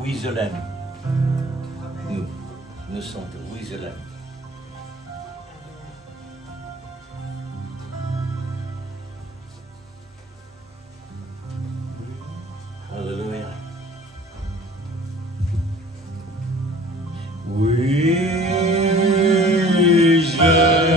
Oui, je l'aime. Nous sommes, oui, je l'aime. Alléluia. Oui, je l'aime.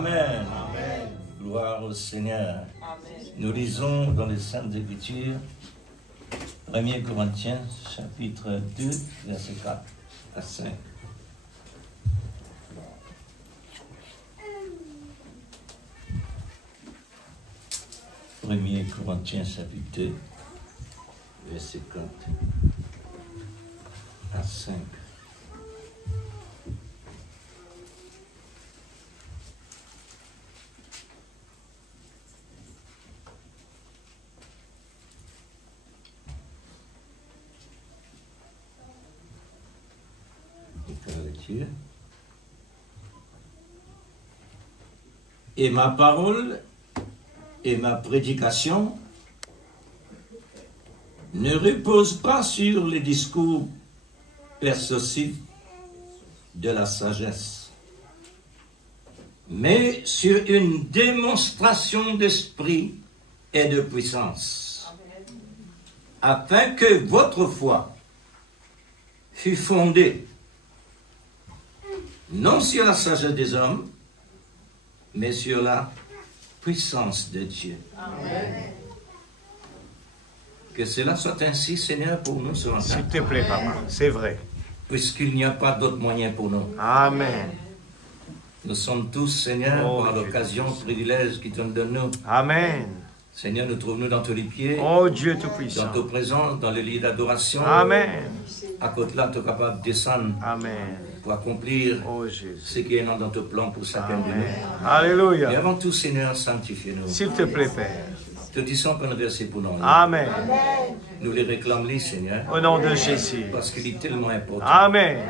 Amen. Amen. Gloire au Seigneur. Amen. Nous lisons dans les Saintes Écritures, 1 Corinthiens, chapitre 2, verset 4 à 5. 1 Corinthiens, chapitre 2, verset 4 à 5. lecture. Et ma parole et ma prédication ne reposent pas sur les discours persuasifs de la sagesse, mais sur une démonstration d'esprit et de puissance, afin que votre foi fût fondée non sur la sagesse des hommes, mais sur la puissance de Dieu. Amen. Que cela soit ainsi, Seigneur, pour nous ce matin. S'il te plaît, papa, c'est vrai. Puisqu'il n'y a pas d'autre moyen pour nous. Amen. Nous sommes tous, Seigneur, par l'occasion, privilège qui te donne nous. Amen. Seigneur, nous trouvons-nous dans tous les pieds. Oh Dieu Tout-Puissant. Dans ta présence, dans le lieu d'adoration. Amen. À côté là, tu es capable de descendre. Amen. Pour accomplir ce qui est dans ton plan pour chacun de nous. Alléluia. Et avant tout, Seigneur, sanctifie-nous. S'il te plaît, Père. Te disons qu'on a versé pour nous. Amen. Nous les réclamons, Seigneur. Au nom de Jésus. Parce qu'il est tellement important. Amen.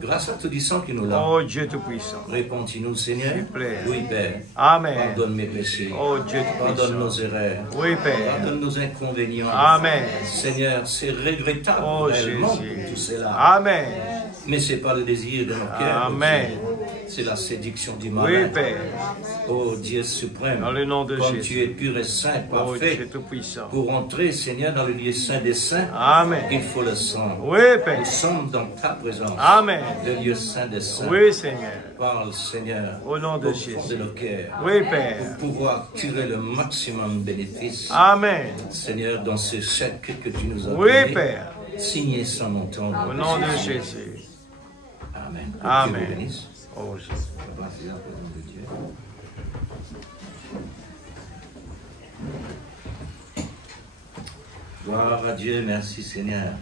Grâce à tout disant qui nous l'a. Oh Dieu Tout-Puissant. Réponds-nous, Seigneur. S'il te plaît. Oui, Père. Amen. Pardonne mes péchés. Oh Dieu Tout-Puissant. Pardonne nos erreurs. Oui, Père. Pardonne nos inconvénients. Amen. Seigneur, c'est regrettable réellement pour tout cela. Amen. Mais ce n'est pas le désir de nos cœurs. Amen. C'est la séduction du mal. Oui, Père. Oh Dieu suprême. Dans le nom de comme Jésus. tu es pur et saint, parfait. Oh Dieu Tout-Puissant. Pour entrer, Seigneur, dans le lieu saint des saints. Amen. Il faut le sang. Oui, Père. Nous sommes dans ta présence. Amen. Le lieu saint des saints. Oui, Seigneur. Parle, Seigneur. Au nom de au Jésus. fond de nos cœurs. Oui, Père. Pour pouvoir tirer le maximum de bénéfices. Amen. Seigneur, dans ce chèque que tu nous as oui, donné. Père. Signé sans mon nom. Au nom de Jésus. Amen. Amen. Oh Jésus. Gloire à Dieu, merci Seigneur.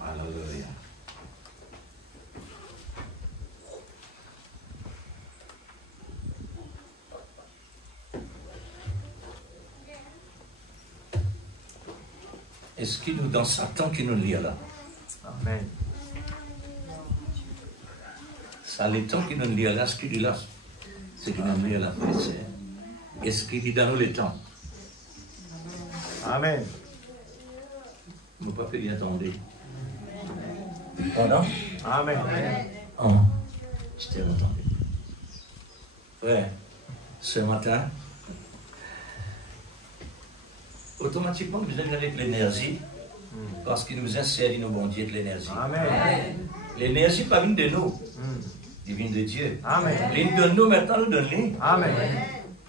Alléluia. Est-ce qu'il nous dans Satan qui nous lie là? Amen. Ça les temps qui nous lie là, ce qu'il dit là, c'est qu'il nous lie là, est-ce qu'il dit dans nous les temps? Amen. Je ne peux pas faire bien attendre. Oh non? Amen. Oh, je t'ai entendu. Frère, ce matin, automatiquement, nous allons avec l'énergie, parce qu'il nous insère nos bon Dieu de l'énergie. Amen. L'énergie pas vient de nous, elle vient de Dieu. Amen. Il donne nous, maintenant nous donne lui. Amen.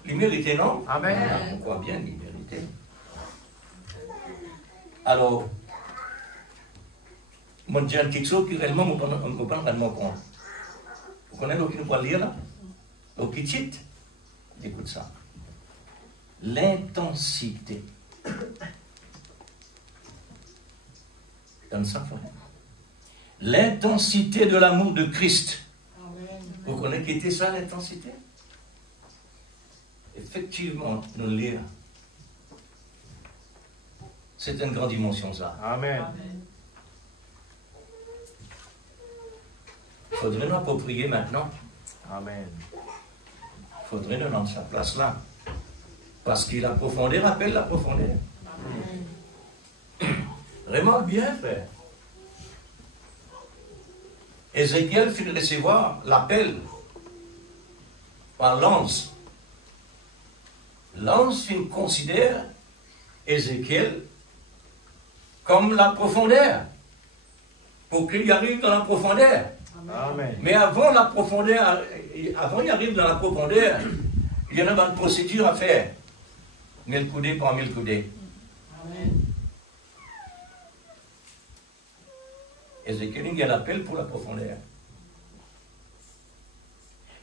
Il mérite, non? Amen. On croit bien, il mérite. Alors, moi, j'ai un petit chose qui réellement me prend vraiment compte. Vous connaissez ce qu'il nous lire là? Au petit, écoute ça. L'intensité. Comme ça, frère. L'intensité de l'amour de Christ. Vous connaissez qui était ça, l'intensité? Effectivement, nous le lire. C'est une grande dimension, ça. Amen. Il faudrait nous approprier maintenant. Amen. Il faudrait nous rendre sa place là. Parce qu'il a profondeur, appelle la profondeur. Vraiment bien, frère. Ézéchiel finit de recevoir l'appel par l'ange. L'ange considère Ézéchiel comme la profondeur. Pour qu'il y arrive dans la profondeur. Amen. Mais avant la profondeur, avant qu'il arrive dans la profondeur, il y en a une procédure à faire. 1000 coudées par 1000 coudées. Amen. Ézéchiel, il y a l'appel pour la profondeur.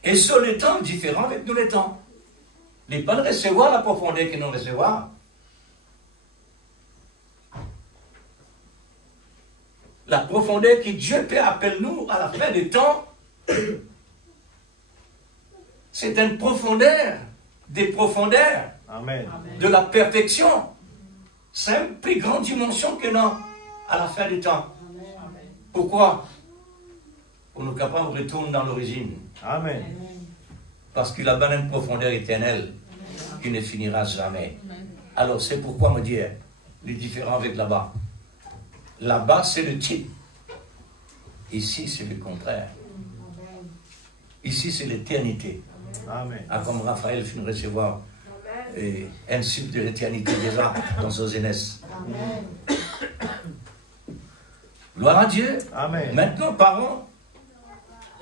Et sur les temps différents avec tous les temps. Il n'est pas de recevoir la profondeur qu'ils n'ont recevoir. La profondeur que Dieu peut appeler nous à la fin des temps, c'est une profondeur, des profondeurs. Amen. De la perfection. C'est une plus grande dimension que non à la fin du temps. Pourquoi? Pour nous capables de retourner dans l'origine. Amen. Parce qu'il a bien une profondeur éternelle qui ne finira jamais. Alors c'est pourquoi me dire les différents avec là-bas. Là-bas c'est le type. Ici c'est le contraire. Ici c'est l'éternité. Amen. Ah, comme Raphaël finit de recevoir un sucre de l'éternité déjà dans sa jeunesse. Gloire à Dieu. Amen. Maintenant, parents,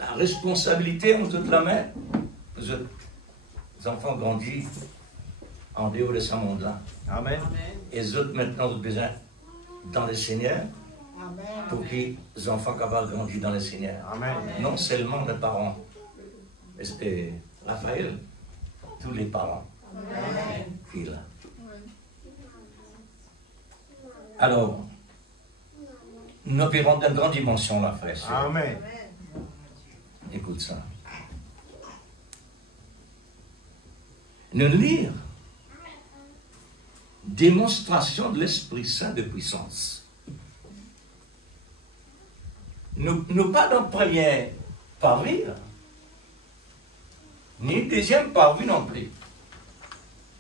la responsabilité en toute la main. Les enfants grandissent en dehors de ce monde-là. Amen. Et les autres maintenant ont besoin dans le Seigneur pour que les enfants capables de grandir dans le Seigneur. Amen. Non seulement les parents, et Raphaël, tous les parents. Qui là. Alors, nous opérons d'une grande dimension là, frère. Amen. Écoute ça. Nous lire démonstration de l'Esprit Saint de puissance. Nous pas dans le premier parvis, ni le deuxième parvis non plus,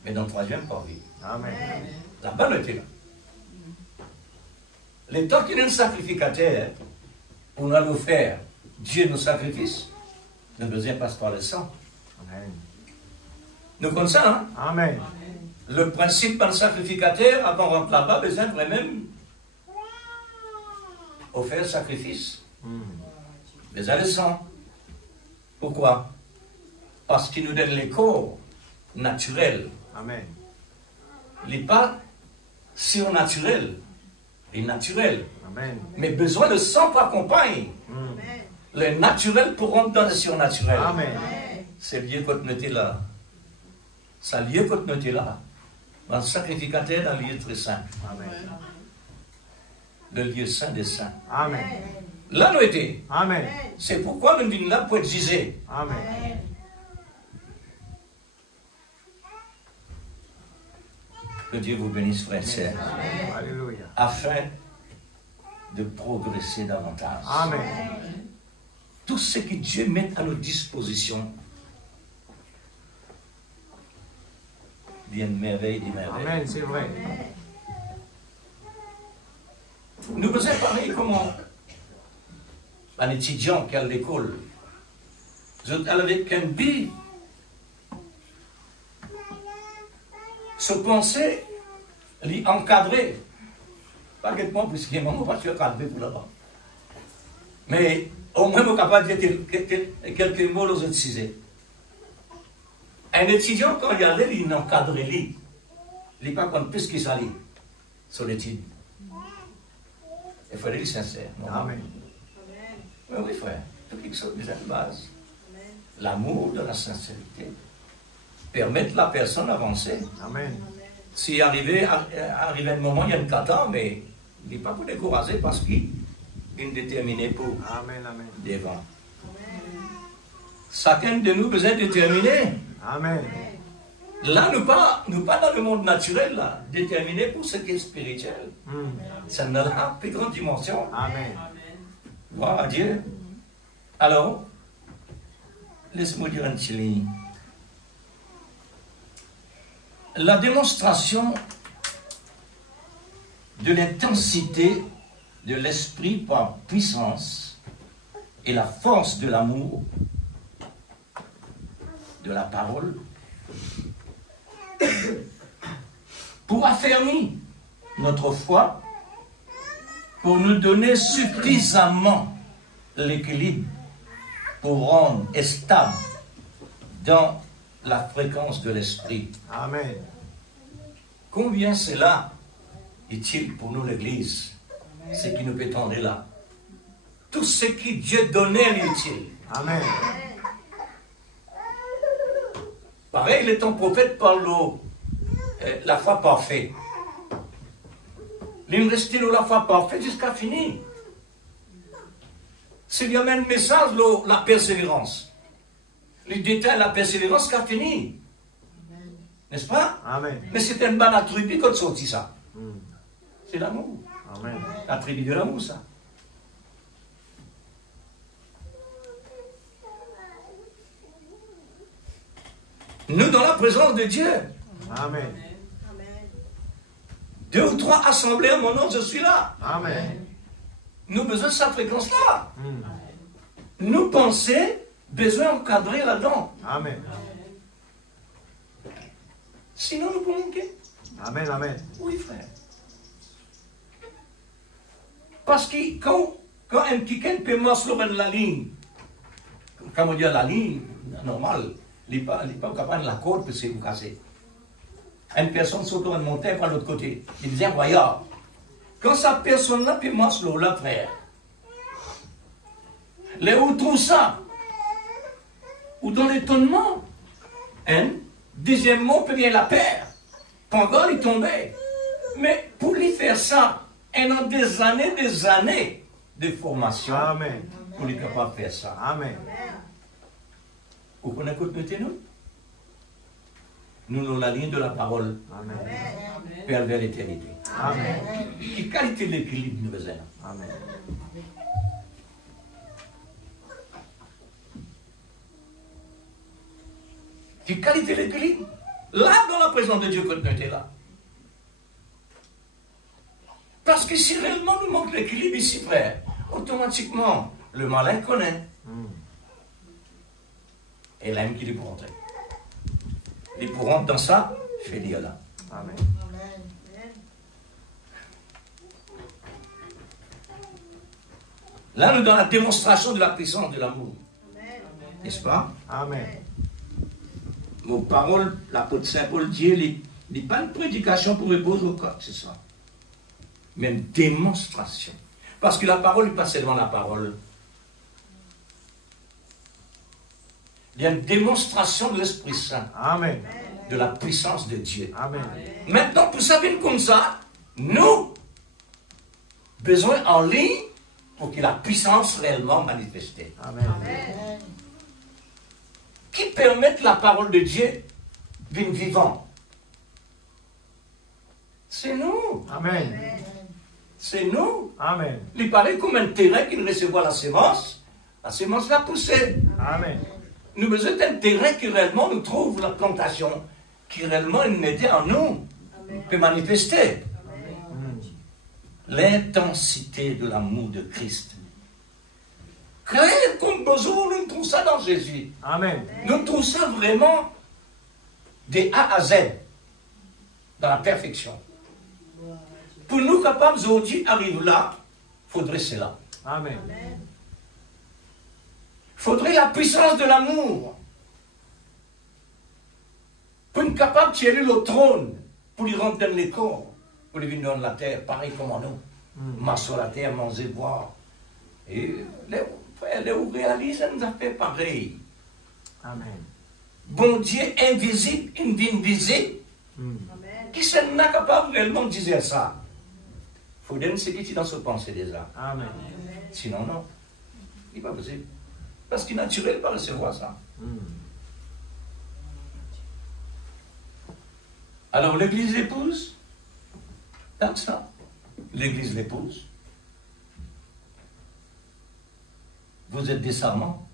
mais dans le troisième parvis. Amen. La bonne était là. Le temps qu'il y a un sacrificateur pour nous faire Dieu nos sacrifices, nous besoin passe par le sang. Amen. Nous connaissons ça, hein? Amen. Le principe d'un sacrificateur, avant de rentrer là-bas, besoin vraiment offrir sacrifice. Besoin le sang. Pourquoi? Parce qu'il nous donne les corps naturels. Amen. Il n'est pas surnaturel, il est naturel. Amen. Mais besoin de sang pour accompagner. Le naturel pour rentrer dans le surnaturel. Amen. C'est lié quand nous étions là. Ça lié quand nous étions là. Dans le sacrificateur, dans le lieu très saint. Amen. Le lieu saint des saints. Amen. Là nous étions. Amen. C'est pourquoi nous sommes là pour être jugés. Amen. Que Dieu vous bénisse, frères et sœurs. Alléluia. Afin de progresser davantage. Amen. Tout ce que Dieu met à notre disposition, vient de merveille, des merveilles. Amen, c'est vrai. Nous faisons pareil comment un étudiant qui est à l'école, avec un but, se penser, lui encadrer, pas exactement puisqu'il est maman, parce qu'il est encadré pour là-bas. Mais au moins, on est capable de dire quelques mots aux autres sujets. Un étudiant, quand il allait, il encadrait lui. Il n'est pas comme plus qu'il s'allie sur l'étude. Il faut être sincère. Amen. Oui, oui, frère. C'est quelque chose de base. L'amour de la sincérité. Permettre la personne d'avancer. Amen. Si arrivé un moment, il y a une cata, mais il n'est pas pour décourager parce qu'il est déterminé pour Amen. Amen. devant. Chacun de nous besoin de déterminer. Amen. Là, nous pas dans le monde naturel, là, déterminé pour ce qui est spirituel. Ça n'a la plus grande dimension. Amen. Gloire à Dieu. Alors, laisse-moi dire un petit ligne. La démonstration de l'intensité de l'esprit par puissance et la force de l'amour, de la parole, pour affermir notre foi, pour nous donner suffisamment l'équilibre pour rendre stable dans la fréquence de l'esprit. Amen. Combien cela est-il pour nous l'Église, ce qui nous peut tendre là? Tout ce que Dieu donnait est utile. Amen. Pareil, le temps prophète parle la foi parfaite. Il me reste la foi parfaite jusqu'à finir. S'il y a même un message, la persévérance. Il détaille la persévérance qu'a fini. N'est-ce pas? Amen. Mais c'est une bonne attribut quand sortit ça. C'est l'amour. Amen. L'attribut de l'amour, ça. Nous dans la présence de Dieu. Amen. 2 ou 3 assemblés à mon nom, je suis là. Amen. Nous avons besoin de sa fréquence-là. Nous penser, besoin d'encadrer là-dedans. Amen. Sinon, nous pouvons manquer. Amen. Amen. Oui, frère. Parce que quand un quelqu'un peut marcher sur la ligne, quand on dit la ligne, normal, il n'est pas capable de la côte parce que vous cassez. Une personne saute sur une montagne par l'autre côté. Il dit incroyable. Quand cette personne-là peut marcher sur là, frère, les où trouve ça? Ou dans l'étonnement. Hein? Deuxièmement, peut bien la peur. Pendant il tombait. Mais pour lui faire ça, il a des années de formation. Amen. Pour lui capable de faire ça. Amen. Vous connaissez nous? Nous, la ligne de la parole, Amen. vers l'éternité. Amen. Quelle qualité de l'équilibre nous besoin? Amen. Quelle qualité de l'équilibre? Là, dans la présence de Dieu, quand nous sommes là. Parce que si réellement nous manque l'équilibre ici, frère, automatiquement, le malin connaît. Et l'aime qu'il est pour rentrer. Il est pour rentrer dans ça, je vais dire là. Amen. Là, nous dans la démonstration de la puissance de l'amour. N'est-ce pas? Amen. Vos paroles, l'apôtre Saint Paul dit, il n'est pas une prédication pour reposer au corps, c'est ça. Mais une démonstration. Parce que la parole n'est pas seulement la parole. Il y a une démonstration de l'Esprit Saint. Amen. De la puissance de Dieu. Amen. Maintenant, pour savoir comme ça, nous, besoin en ligne pour que la puissance réellement manifestée. Amen. Qui permettent la parole de Dieu d'une vivante. C'est nous. Amen. C'est nous. Amen. Il paraît comme un terrain qui recevait la semence l'a poussé. Amen. Nous avons besoin d'un terrain qui réellement nous trouve la plantation, qui réellement est mettée en nous, peut manifester l'intensité de l'amour de Christ. Créer comme besoin, nous trouvons ça dans Jésus. Amen. Nous trouvons ça vraiment de A à Z, dans la perfection. Pour nous capables aujourd'hui d'arriver là, il faudrait cela. Amen. Il faudrait la puissance de l'amour. Pour nous capables de tirer le trône, pour lui rentrer dans les corps, pour lui venir dans la terre, pareil comme nous. Marcher sur la terre, manger, boire. Et les frères, les réalisent, nous a fait pareil. Amen. Bon Dieu invisible, invisible, qui n'est pas capable réellement de dire ça. Il faut donner ce qui est dans ce pensée déjà. Amen. Sinon, non. Il n'est pas possible. Parce qu'il est naturel de pas recevoir ça. Alors, l'église l'épouse, tant ça. L'église l'épouse. Vous êtes des serments.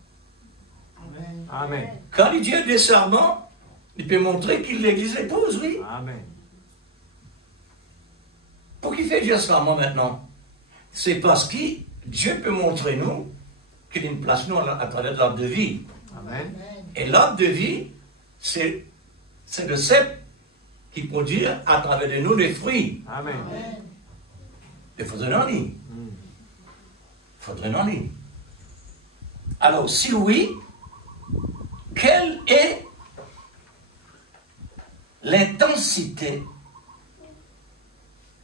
Amen. Quand il dit des serments, il peut montrer qu'il l'église l'épouse, oui. Amen. Pour qui fait dire serment maintenant? C'est parce que Dieu peut montrer nous qu'il y a une place nous à travers de l'arbre de vie. Amen. Et l'arbre de vie, c'est le cep qui produit à travers de nous des fruits. Amen. Il faudrait en ligne. Il faudrait en ligne. Alors, si oui, quelle est l'intensité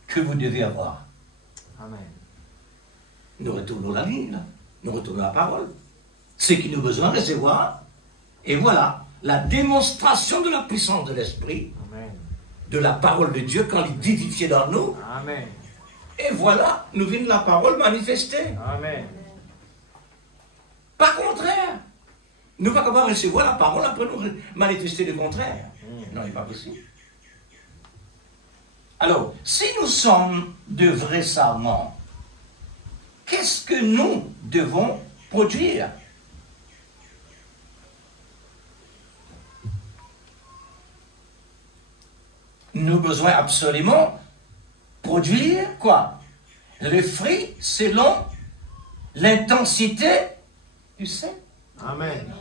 que vous devez avoir? Amen. Nous retournons la ligne, là. Nous retournons la parole. Ce qui nous a besoin de recevoir. Et voilà, la démonstration de la puissance de l'Esprit, Amen. de la parole de Dieu quand il est vivifié dans nous. Amen. Et voilà, nous venons la parole manifester. Amen. Pas contraire. Nous ne pouvons pas capable de recevoir la parole après nous manifester le contraire. Non, il n'est pas possible. Alors, si nous sommes de vrais serments, qu'est-ce que nous devons produire? nous avons besoin absolument produire quoi? Le fruit selon l'intensité du sel. Amen.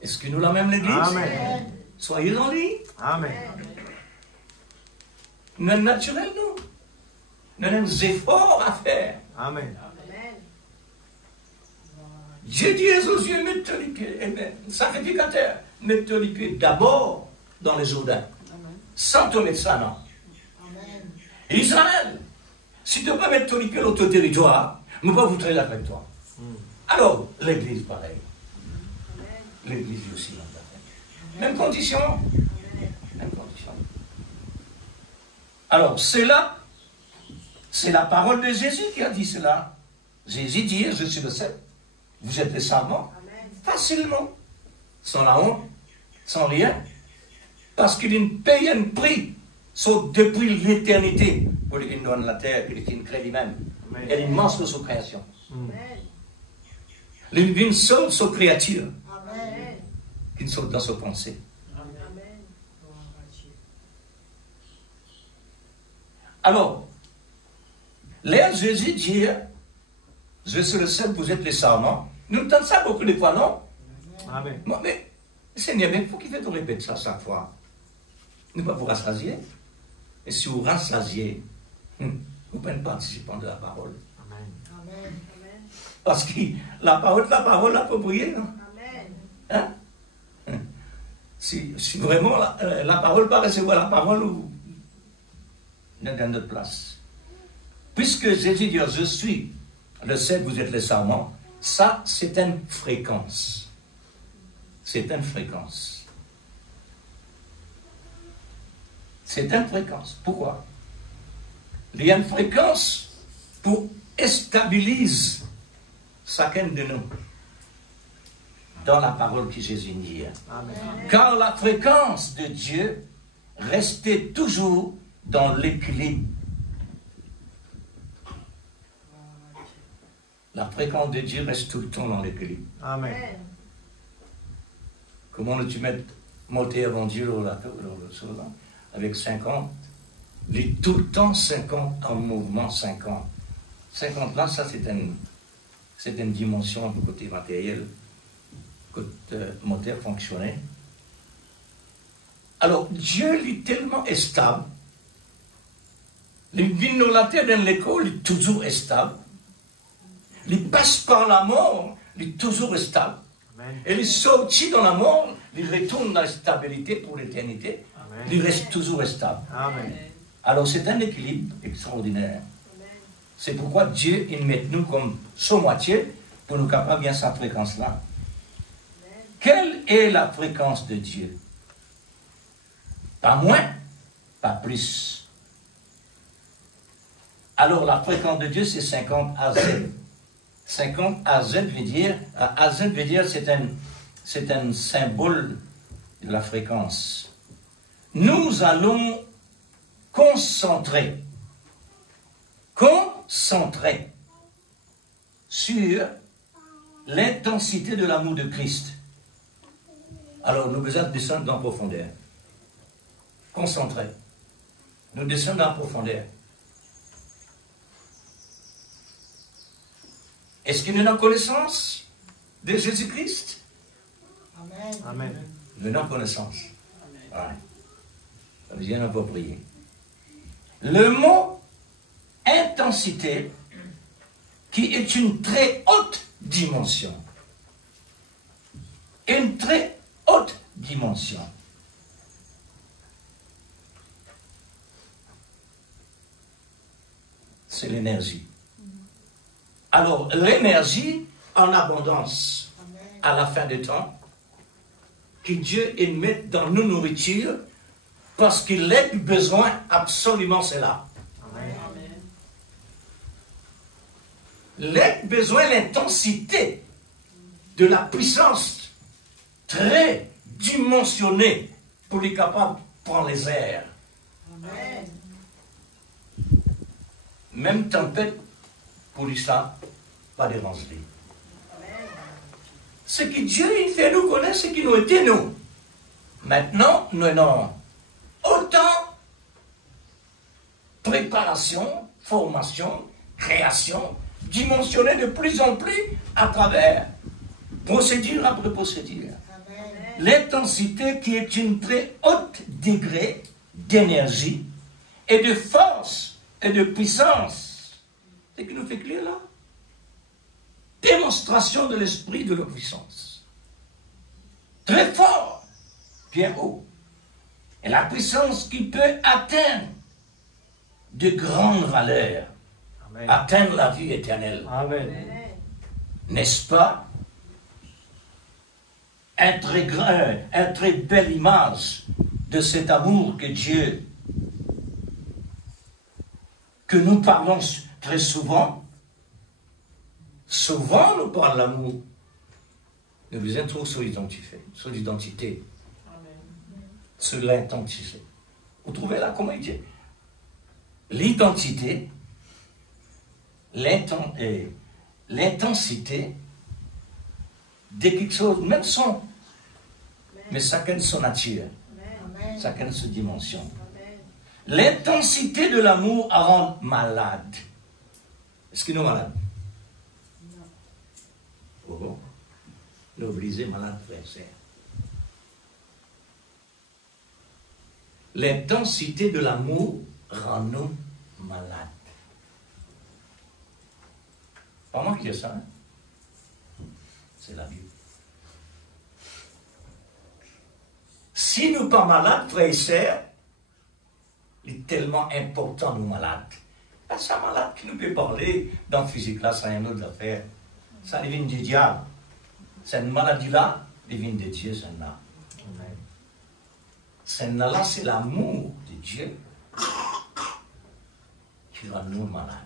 Est-ce que nous la même l'Église? Amen. Soyez en lui. Amen. Nous sommes naturels, nous. Nous avons des efforts à faire. Amen. Dieu dit aux yeux, mettez les pieds, sacrificateur, mettez les pieds d'abord dans le Jourdain. Sans te mettre ça, non. Et Israël, si tu ne peux pas mettre les pieds dans ton territoire, nous ne pouvons pas vous traiter avec toi. Alors, l'Église, pareil. L'Église aussi, même condition. Même condition. Alors, c'est la parole de Jésus qui a dit cela. Jésus dit, je suis le seul. Vous êtes les servants. Facilement. Sans la honte, sans rien. Parce qu'il paye un prix. Sauf depuis l'éternité. Pour qu'il donne la terre, qu'il crée lui-même. Elle est immense de sa création. Une seule sa créature. Qui sont dans sa pensée. Alors, là, Jésus dit, je suis le seul, vous êtes les serments. Nous entendons ça beaucoup de fois, non? Amen. Mais, Seigneur, mais pourquoi il faut répéter ça chaque fois? Nous ne pouvons pas vous rassasier. Et si vous rassasiez, vous êtes participant de la parole. Amen. Parce que la parole appropriée, non? Hein? Si vraiment la parole pas recevoir la parole, ou dans notre place. Puisque Jésus dit, je suis le seul, vous êtes les serments, ça c'est une fréquence. C'est une fréquence. C'est une fréquence. Pourquoi? Il y a une fréquence pour stabiliser chacun de nous dans la parole que Jésus dit. Amen. Car la fréquence de Dieu restait toujours dans l'équilibre. La fréquence de Dieu reste tout le temps dans l'équilibre. Amen. Comment tu mets moteur avant Dieu avec 50? Il est tout le temps 50 en mouvement, 50. 50 là, ça c'est une dimension du côté matériel. Moteur fonctionnait. Alors, Dieu est tellement stable. Il vient dans la terre dans l'école, il est toujours stable. Il passe par la mort, il est toujours stable. Amen. Et il sortit dans la mort, il retourne dans la stabilité pour l'éternité. Amen. Il reste toujours stable. Amen. Alors, c'est un équilibre extraordinaire. C'est pourquoi Dieu, il met nous comme son moitié pour nous capables bien sa fréquence-là. Quelle est la fréquence de Dieu? Pas moins, pas plus. Alors la fréquence de Dieu c'est 50 AZ. 50 AZ veut dire, c'est un symbole de la fréquence. Nous allons concentrer sur l'intensité de l'amour de Christ. Alors, nous besoin de descendre en profondeur. Concentrer. Nous descendons en profondeur. Est-ce que nous avons connaissance de Jésus-Christ? Amen. Nous avons connaissance. Voilà. Ça vient approprié. Le mot intensité, qui est une très haute dimension. Une très haute dimension. C'est l'énergie. Alors, l'énergie en abondance à la fin du temps, que Dieu émet dans nos nourritures, parce qu'il a besoin absolument cela. Il a besoin de l'intensité, de la puissance très dimensionné pour les capables de prendre les airs. Amen. Même tempête, pour lui ça, pas déranger. ce que Dieu il fait nous connaître, ce qui nous était nous. Maintenant, nous avons autant préparation, formation, création, dimensionnée de plus en plus à travers procédure après procédure. L'intensité qui est une très haute degré d'énergie et de force et de puissance. C'est ce qui nous fait clair là. Démonstration de l'esprit de la puissance. Très fort, bien haut. Et la puissance qui peut atteindre de grandes valeurs. Amen. Atteindre la vie éternelle. Amen. N'est-ce pas? Un très belle image de cet amour que Dieu, que nous parlons très souvent. Souvent, nous parlons de l'amour. Nous nous trop sur l'identité. Sur l'intensité. Vous trouvez là comment il dit? L'identité, l'intensité de quelque chose, même son, mais chacun son nature, chacun sa dimension. L'intensité de l'amour rend malade. Est-ce qu'il nous est malade? Non. Oh bon. L'obligé malade, frère, c'est. L'intensité de l'amour rend nous malades. Pas moi qui dis ça, hein? C'est la Bible. Si nous ne sommes pas malades, frères et sœurs, il est tellement important nous malades. Pas ça malade qui nous peut parler dans le physique là, c'est une autre affaire. Ça vient du diable. Cette maladie-là, elle vient de Dieu, celle-là. Celle-là, c'est l'amour de Dieu qui rend nous malades.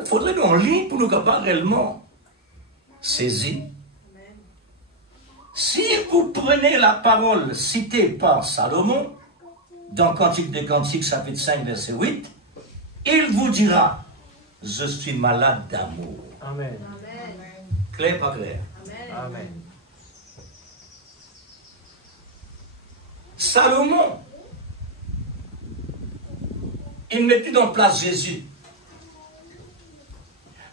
Il faudrait nous en lire pour nous capables réellement saisir. Si vous prenez la parole citée par Salomon, dans Cantique des Cantiques, chapitre 5, verset 8, il vous dira, je suis malade d'amour. Amen. Clair, pas clair? Amen. Salomon, il mettait en place Jésus.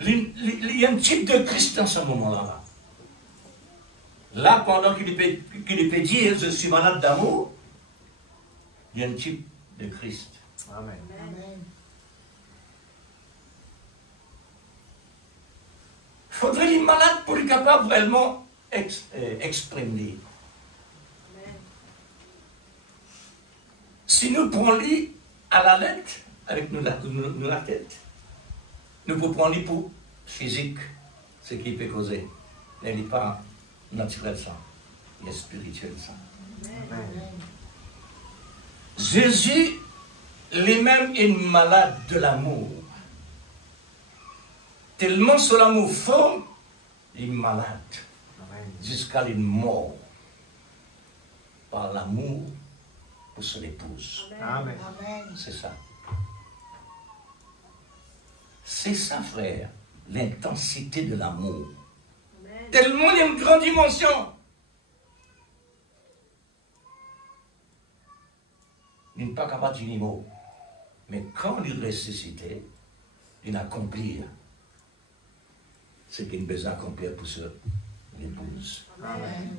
Il y a un type de Christ dans ce moment-là. Là, pendant qu'il peut dire, je suis malade d'amour, il y a un type de Christ. Amen. Il faudrait les malades pour être capable vraiment exprimer. Si nous prenons lui à la lettre, avec nous la tête, nous pouvons prendre lui pour physique, ce qui peut causer. Mais il n'est pas naturel ça, il est spirituel ça. Amen. Jésus, lui-même, est malade de l'amour. Tellement son amour fort, il est malade. Jusqu'à la mort. Par l'amour pour son épouse. Amen. C'est ça. C'est ça, frère, l'intensité de l'amour. Tellement il y a une grande dimension. Il n'est pas capable de dire mot. Mais quand il ressuscite, il accomplit ce qu'il a besoin d'accomplir pour son épouse. Amen.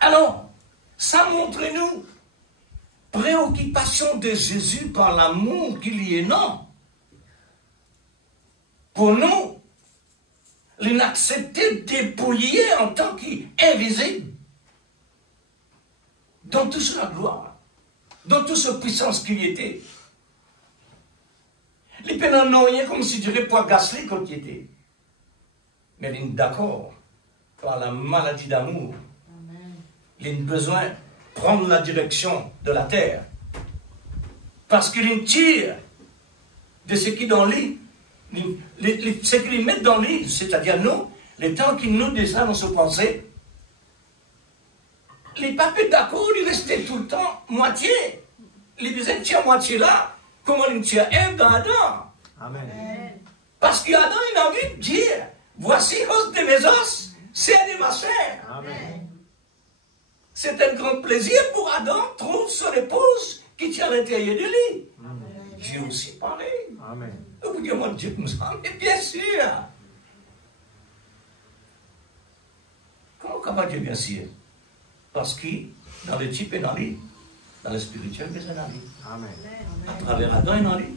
Alors, ça montre-nous préoccupation de Jésus par l'amour qu'il y est, non. Pour nous, l'inaccepté dépouillé en tant qu'invisible dans toute sa gloire, dans toute sa puissance qu'il était. Les pénals n'ont rien comme si dirait pour Gasly quand il était. Mais il est d'accord par la maladie d'amour. Il a besoin de prendre la direction de la terre. Parce qu'il tire de ce qui est dans lui, ce qu'il met dans lui, c'est-à-dire nous, le temps qu'il nous désire dans ses pensées, les papiers d'accord, ils restaient tout le temps moitié. Ils disaient, tiens, moitié là, comment ils tiennent Ève dans Adam. Amen. Parce qu'Adam, il a envie de dire, voici os de mes os, c'est de ma chair. Amen. C'est un grand plaisir pour Adam, trouve son épouse qui tient à l'intérieur de lui. Dieu aussi pareil. Amen. Et vous dites, mon Dieu comme ça, mais bien sûr. Comment Dieu bien sûr? Parce que dans le type et dans lui, dans le spirituel, mais c'est dans lui. Amen. À travers Adam et dans lui.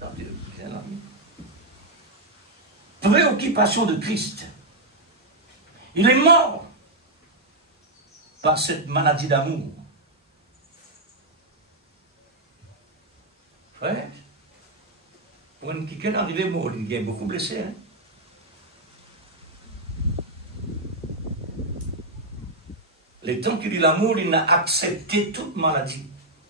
Dans Dieu, c'est dans lui. Préoccupation de Christ. Il est mort par cette maladie d'amour. Frère, pour quelqu'un arrivé mort, il est beaucoup blessé. Hein? Le temps qu'il eut l'amour, il a accepté toute maladie,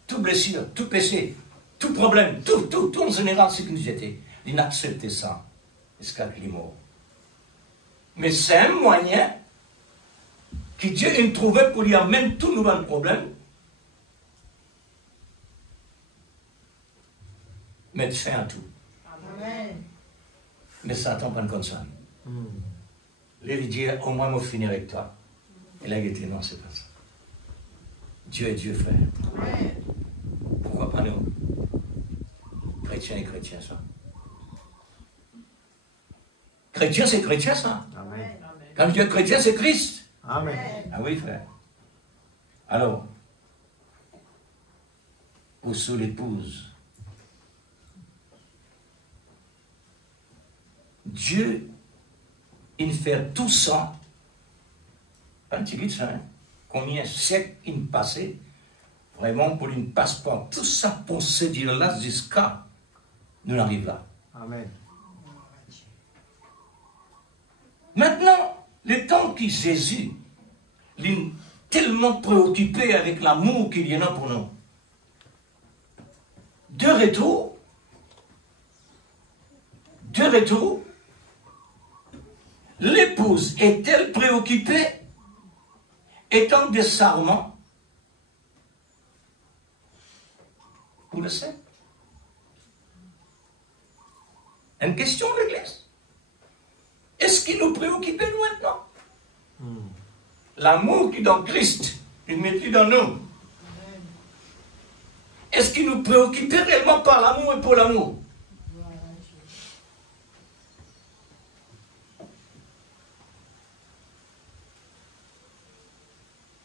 toute blessure, tout péché, tout problème, tout en général ce qu'il nous était. Il a accepté ça jusqu'à qu'il est mort. Mais c'est un moyen que Dieu a trouvé pour lui amener tout nouvel problème. Mettre fin à tout. Amen. Mais ça attend pas comme ça. Il dit, au moins, je finis avec toi. Il a dit, non, c'est pas ça. Dieu est Dieu, frère. Amen. Pourquoi pas nous? Chrétien et chrétien, ça. Chrétien, c'est chrétien, ça. Amen. Quand Dieu est chrétien, c'est Christ. Amen. Ah oui, frère. Alors, pour sous l'épouse, Dieu, il fait tout ça, un petit peu ça, hein? Combien de siècles il passait, vraiment pour une passeport, tout ça pour se dire là jusqu'à nous arrive là. Amen. Maintenant, le temps que Jésus, il est tellement préoccupé avec l'amour qu'il y en a pour nous. De retour, l'épouse est-elle préoccupée, étant des sarments, vous le savez? Une question de l'Église. Est-ce qu'il nous préoccupe nous maintenant? L'amour qui est dans Christ, il met plus dans nous. Est-ce qu'il nous préoccupe réellement par l'amour et pour l'amour?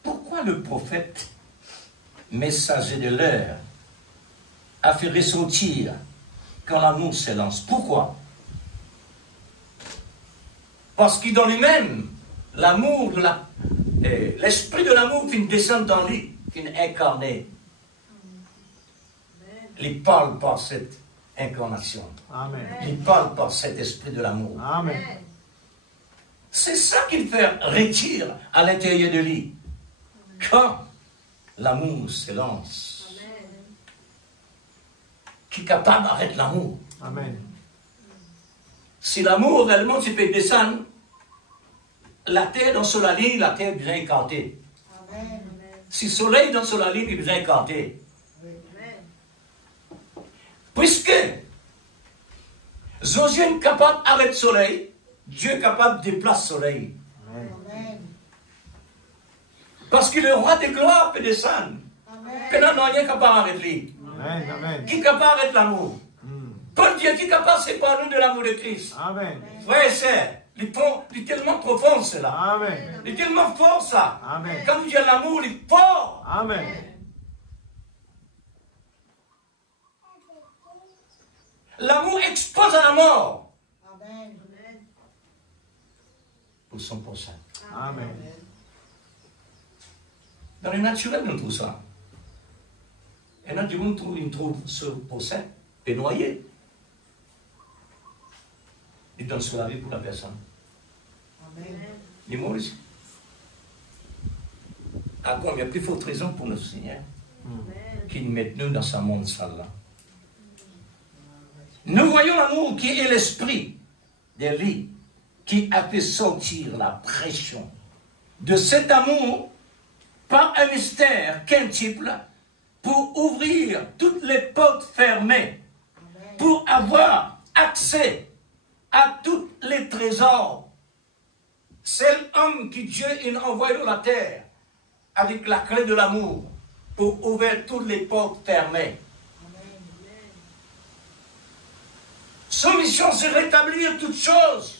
Pourquoi le prophète, messager de l'heure, a fait ressentir quand l'amour s'élance? Pourquoi? Parce que dans lui-même, l'amour, l'esprit de l'amour vient descendre dans lui, vient incarner. Il parle par cette incarnation. Amen. Il parle par cet esprit de l'amour. Amen. C'est ça qu'il fait retirer à l'intérieur de lui. Quand l'amour s'élance, qui est capable d'arrêter l'amour. Amen. Si l'amour réellement tu peux descendre, la terre dans sur la ligne, la terre est bien écartée. Amen. Si le soleil dans sur la ligne, il est bien écarté. Puisque Josué est capable d'arrêter le soleil, Dieu est capable de déplacer le soleil. Amen. Parce que le roi de gloire peut descendre. Amen. Pendant non, il est capable d'arrêter lui. Amen. Amen. Qui est capable d'arrêter l'amour? Paul dit qui est capable de séparer nous de l'amour de Christ. Amen. Frère et sœurs, il est tellement profond cela. Amen. Il est tellement fort ça. Amen. Quand il y a l'amour, il est fort. Amen. L'amour expose à la mort. Amen. Pour 100%. Amen. Dans le naturel, on trouve ça. Et là, du monde trouve ce procès et noyé. Il donne sur la vie pour la personne. Amen. Il est mort ici. Encore, il y a plus forte raison pour notre Seigneur qu'il mette nous dans sa monde sale là. Nous voyons l'amour qui est l'esprit de lui qui a fait sortir la pression. De cet amour, par un mystère quintuple pour ouvrir toutes les portes fermées, pour avoir accès à tous les trésors. C'est l'homme que Dieu a envoyé dans la terre avec la clé de l'amour pour ouvrir toutes les portes fermées. Son mission, c'est rétablir toutes choses,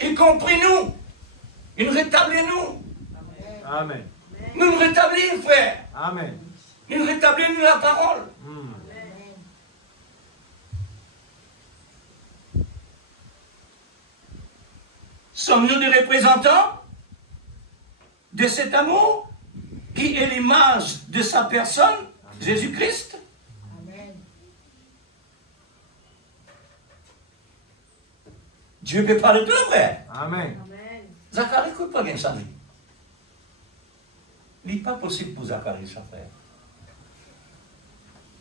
y compris nous. Il nous rétablit nous. Amen. Nous nous rétablir, frère. Amen. Il nous rétablit nous la parole. Sommes-nous des représentants de cet amour qui est l'image de sa personne, Jésus-Christ? Dieu peut parler de tout, frère. Amen. Zacharie, écoute pas bien ça. Il n'est pas possible pour Zacharie, ça, frère.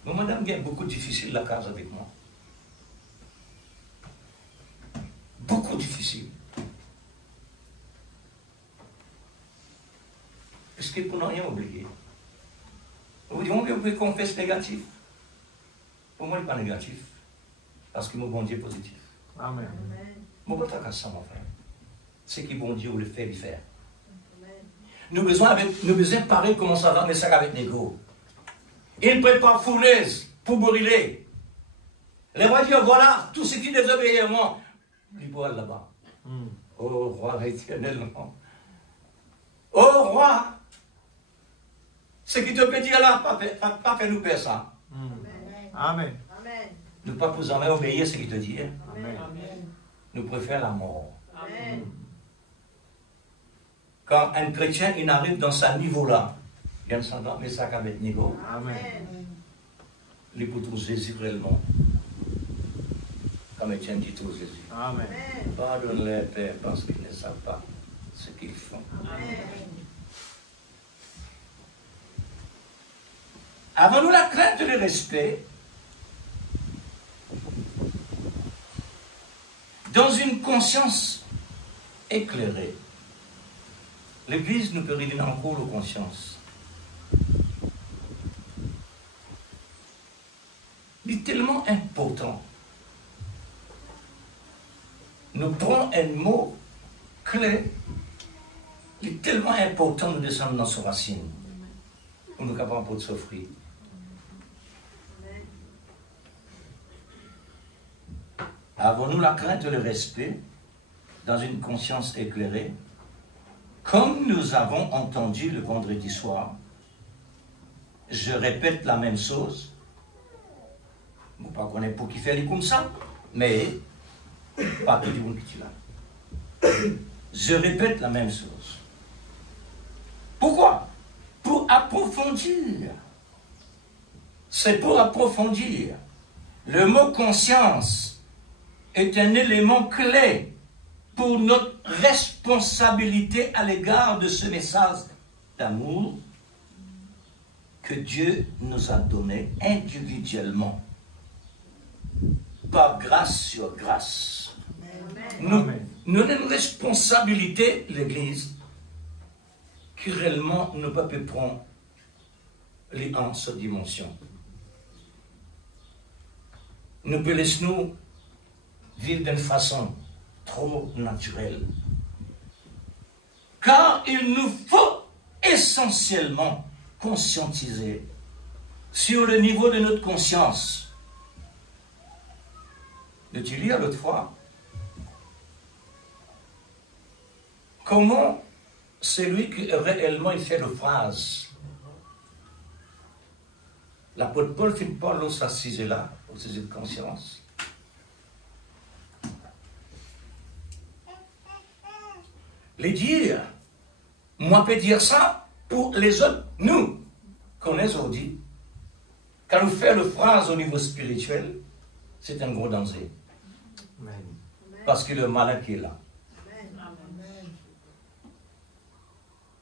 Mon madame vient beaucoup difficile la case avec moi. Beaucoup difficile. Parce que pour ne rien oublier. Vous dites, on peut confesser négatif. Pour moi, il n'est pas négatif. Parce que mon bon Dieu est positif. Amen. Mon bon Dieu, ça, mon frère. C'est que bon Dieu le fait, le faire. Nous besoin pareil comment ça va, mais ça avec négo. Il prépare fournaise pour brûler. Les rois disent, voilà, tout ce qui désobéit à moi, il boit là-bas. Oh roi éternellement. Oh roi, ce qui te peut dire là, pas fait nous faire ça. Amen. Nous ne pas pour jamais obéir à ce qu'il te dit. Amen. Nous préférons la mort. Amen. Quand un chrétien il arrive dans ce niveau-là, il y a un sentiment, mais ça va être niveau. Amen. Il peut trouver Jésus réellement. Comme Étienne dit tout Jésus. Amen. Pardonne-les, Père, parce qu'ils ne savent pas ce qu'ils font. Avons-nous la crainte et le respect dans une conscience éclairée? L'Église nous peut révéler encore nos consciences. Il est tellement important. Nous prenons un mot clé. Il est tellement important de descendre dans ses racines pour nous capables de souffrir. Avons-nous la crainte et le respect dans une conscience éclairée? Comme nous avons entendu le vendredi soir, je répète la même chose. Je ne sais pas qu'on est pour qui fait les comme ça, mais pas tout le monde qui là. Je répète la même chose. Pourquoi? Pour approfondir. C'est pour approfondir. Le mot conscience est un élément clé pour notre responsabilité à l'égard de ce message d'amour que Dieu nous a donné individuellement, par grâce sur grâce. Nous avons une responsabilité, l'Église, qui réellement ne peut pas prendre les en cette dimension. Nous ne laissons vivre d'une façon trop naturelle. Car il nous faut essentiellement conscientiser sur le niveau de notre conscience. De tu lire l'autre fois comment celui qui réellement il fait le phrase. L'apôtre Paul finit pas l'eau s'assiser là, au sujet de conscience. Les dire, moi peux dire ça pour les autres, nous, qu'on est aujourd'hui. Quand nous faisons le phrase au niveau spirituel, c'est un gros danger. Amen. Parce que le malin qui est là.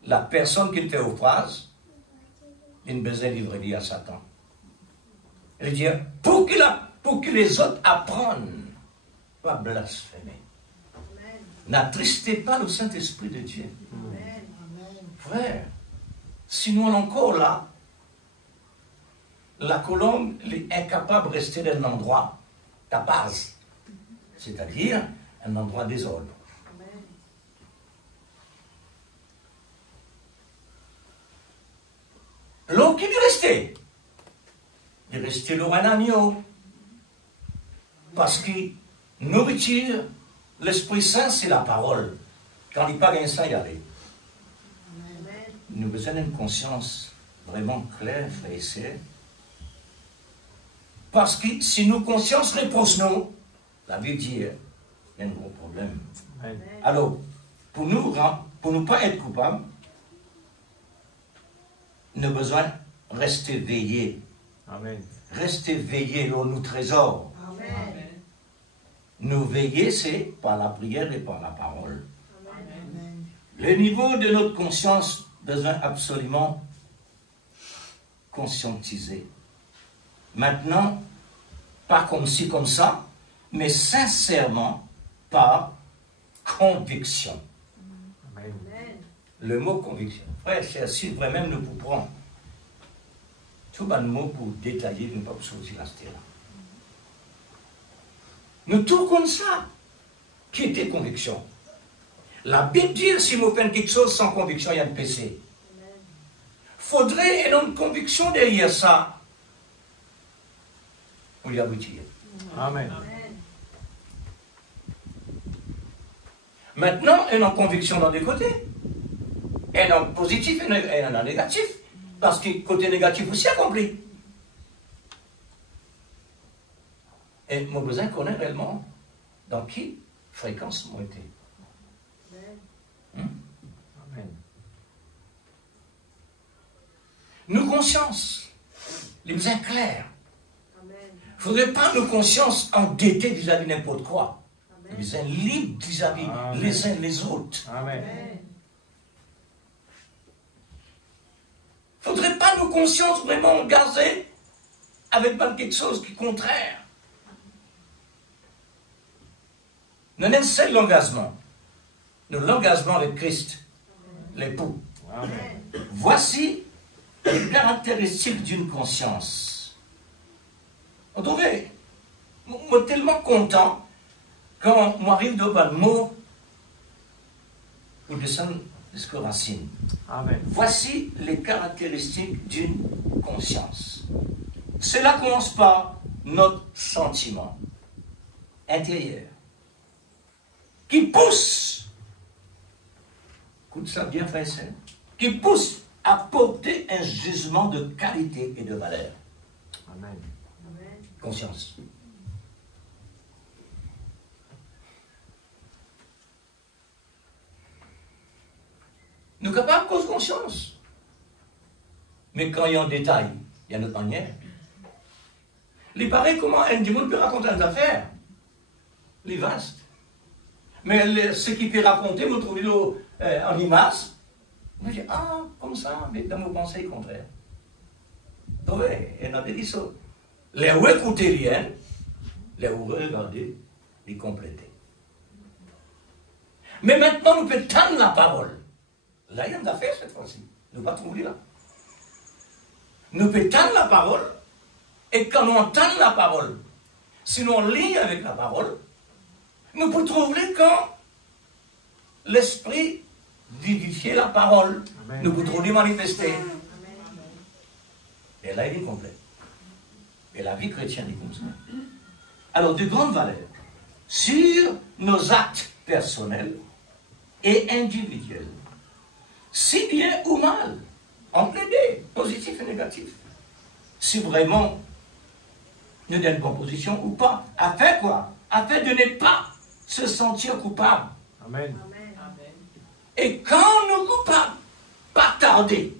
La personne qui fait aux phrases, il a besoin de livrer à Satan. Il dit, pour que les autres apprennent, pas blasphémer. N'attristez pas le Saint-Esprit de Dieu. Amen. Frère, si nous sommes encore là, la colombe est incapable de rester dans un endroit, ta base, c'est-à-dire un endroit désordre. L'eau qui est restée, il est resté l'eau un agneau, parce que nourriture, l'Esprit Saint, c'est la parole. Quand il parle ça, il y a rien. Nous avons besoin d'une conscience vraiment claire, frère et sœur. Parce que si nos consciences repose nous, la Bible dit, il y a un gros problème. Amen. Alors, pour ne pas être coupables, nous avons besoin de rester veillés. Amen. Rester veillés, là, nous trésors. Amen. Nous veiller, c'est par la prière et par la parole. Amen. Le niveau de notre conscience besoin absolument conscientiser. Maintenant, pas comme ci, comme ça, mais sincèrement par conviction. Amen. Le mot conviction. Frère, c'est ainsi vraiment nous pour prendre. Tout le mot pour détailler, nous ne pas sortir rester là. Nous tout comme ça. Qui était conviction? La Bible dit, si vous faites quelque chose sans conviction, il y a un péché. Faudrait une conviction derrière ça pour y aboutir. Amen. Maintenant, il y a une conviction dans des côtés. Il y a un positif et un négatif. Parce que le côté négatif aussi accompli. Et mon besoin connaît réellement dans qui fréquence moi été. Amen. Nos consciences, les besoins clairs. Il ne faudrait pas nos consciences endettées vis-à-vis de n'importe quoi. Les besoins libres vis-à-vis Amen. les uns les autres. Amen. Il ne faudrait pas nos consciences vraiment gazées avec pas quelque chose qui est contraire. Nous avons un seul engagement. L'engagement avec Christ, l'époux. Amen. Voici les caractéristiques d'une conscience. Vous trouvez, moi je suis tellement content quand on arrive devant le mot pour descendre jusqu'aux racines. Amen. Voici les caractéristiques d'une conscience. Cela commence par notre sentiment intérieur qui pousse, écoute ça bien frère, qui pousse à porter un jugement de qualité et de valeur. Amen. Conscience. Nous sommes capables de cause conscience. Mais quand il y a un détail, il y a une autre manière. Il paraît comment un monde peut raconter une affaire. Les vastes. Mais ce qu'il peut raconter, vous trouvez en image. Moi je dis, ah, comme ça, mais dans mon pensée contraire. Donc, il y a des choses. Les où écouter rien, les où regarder, les compléter. Mais maintenant, nous pouvons tendre la parole. Là, il y a une affaire cette fois-ci. Nous ne pouvons pas trouver là. Nous pouvons tendre la parole, et quand on entend la parole, si nous en ligne avec la parole, nous pouvons trouver quand l'esprit vivifie la parole. Amen. Nous pouvons trouver manifester. Et là, il est complet. Et la vie chrétienne est comme ça. Alors, de grandes valeurs sur nos actes personnels et individuels, si bien ou mal, entre les deux, positif et négatif. Si vraiment nous donnons une composition ou pas, afin quoi? Afin de ne pas se sentir coupable. Amen. Et quand nous coupables, pas tarder,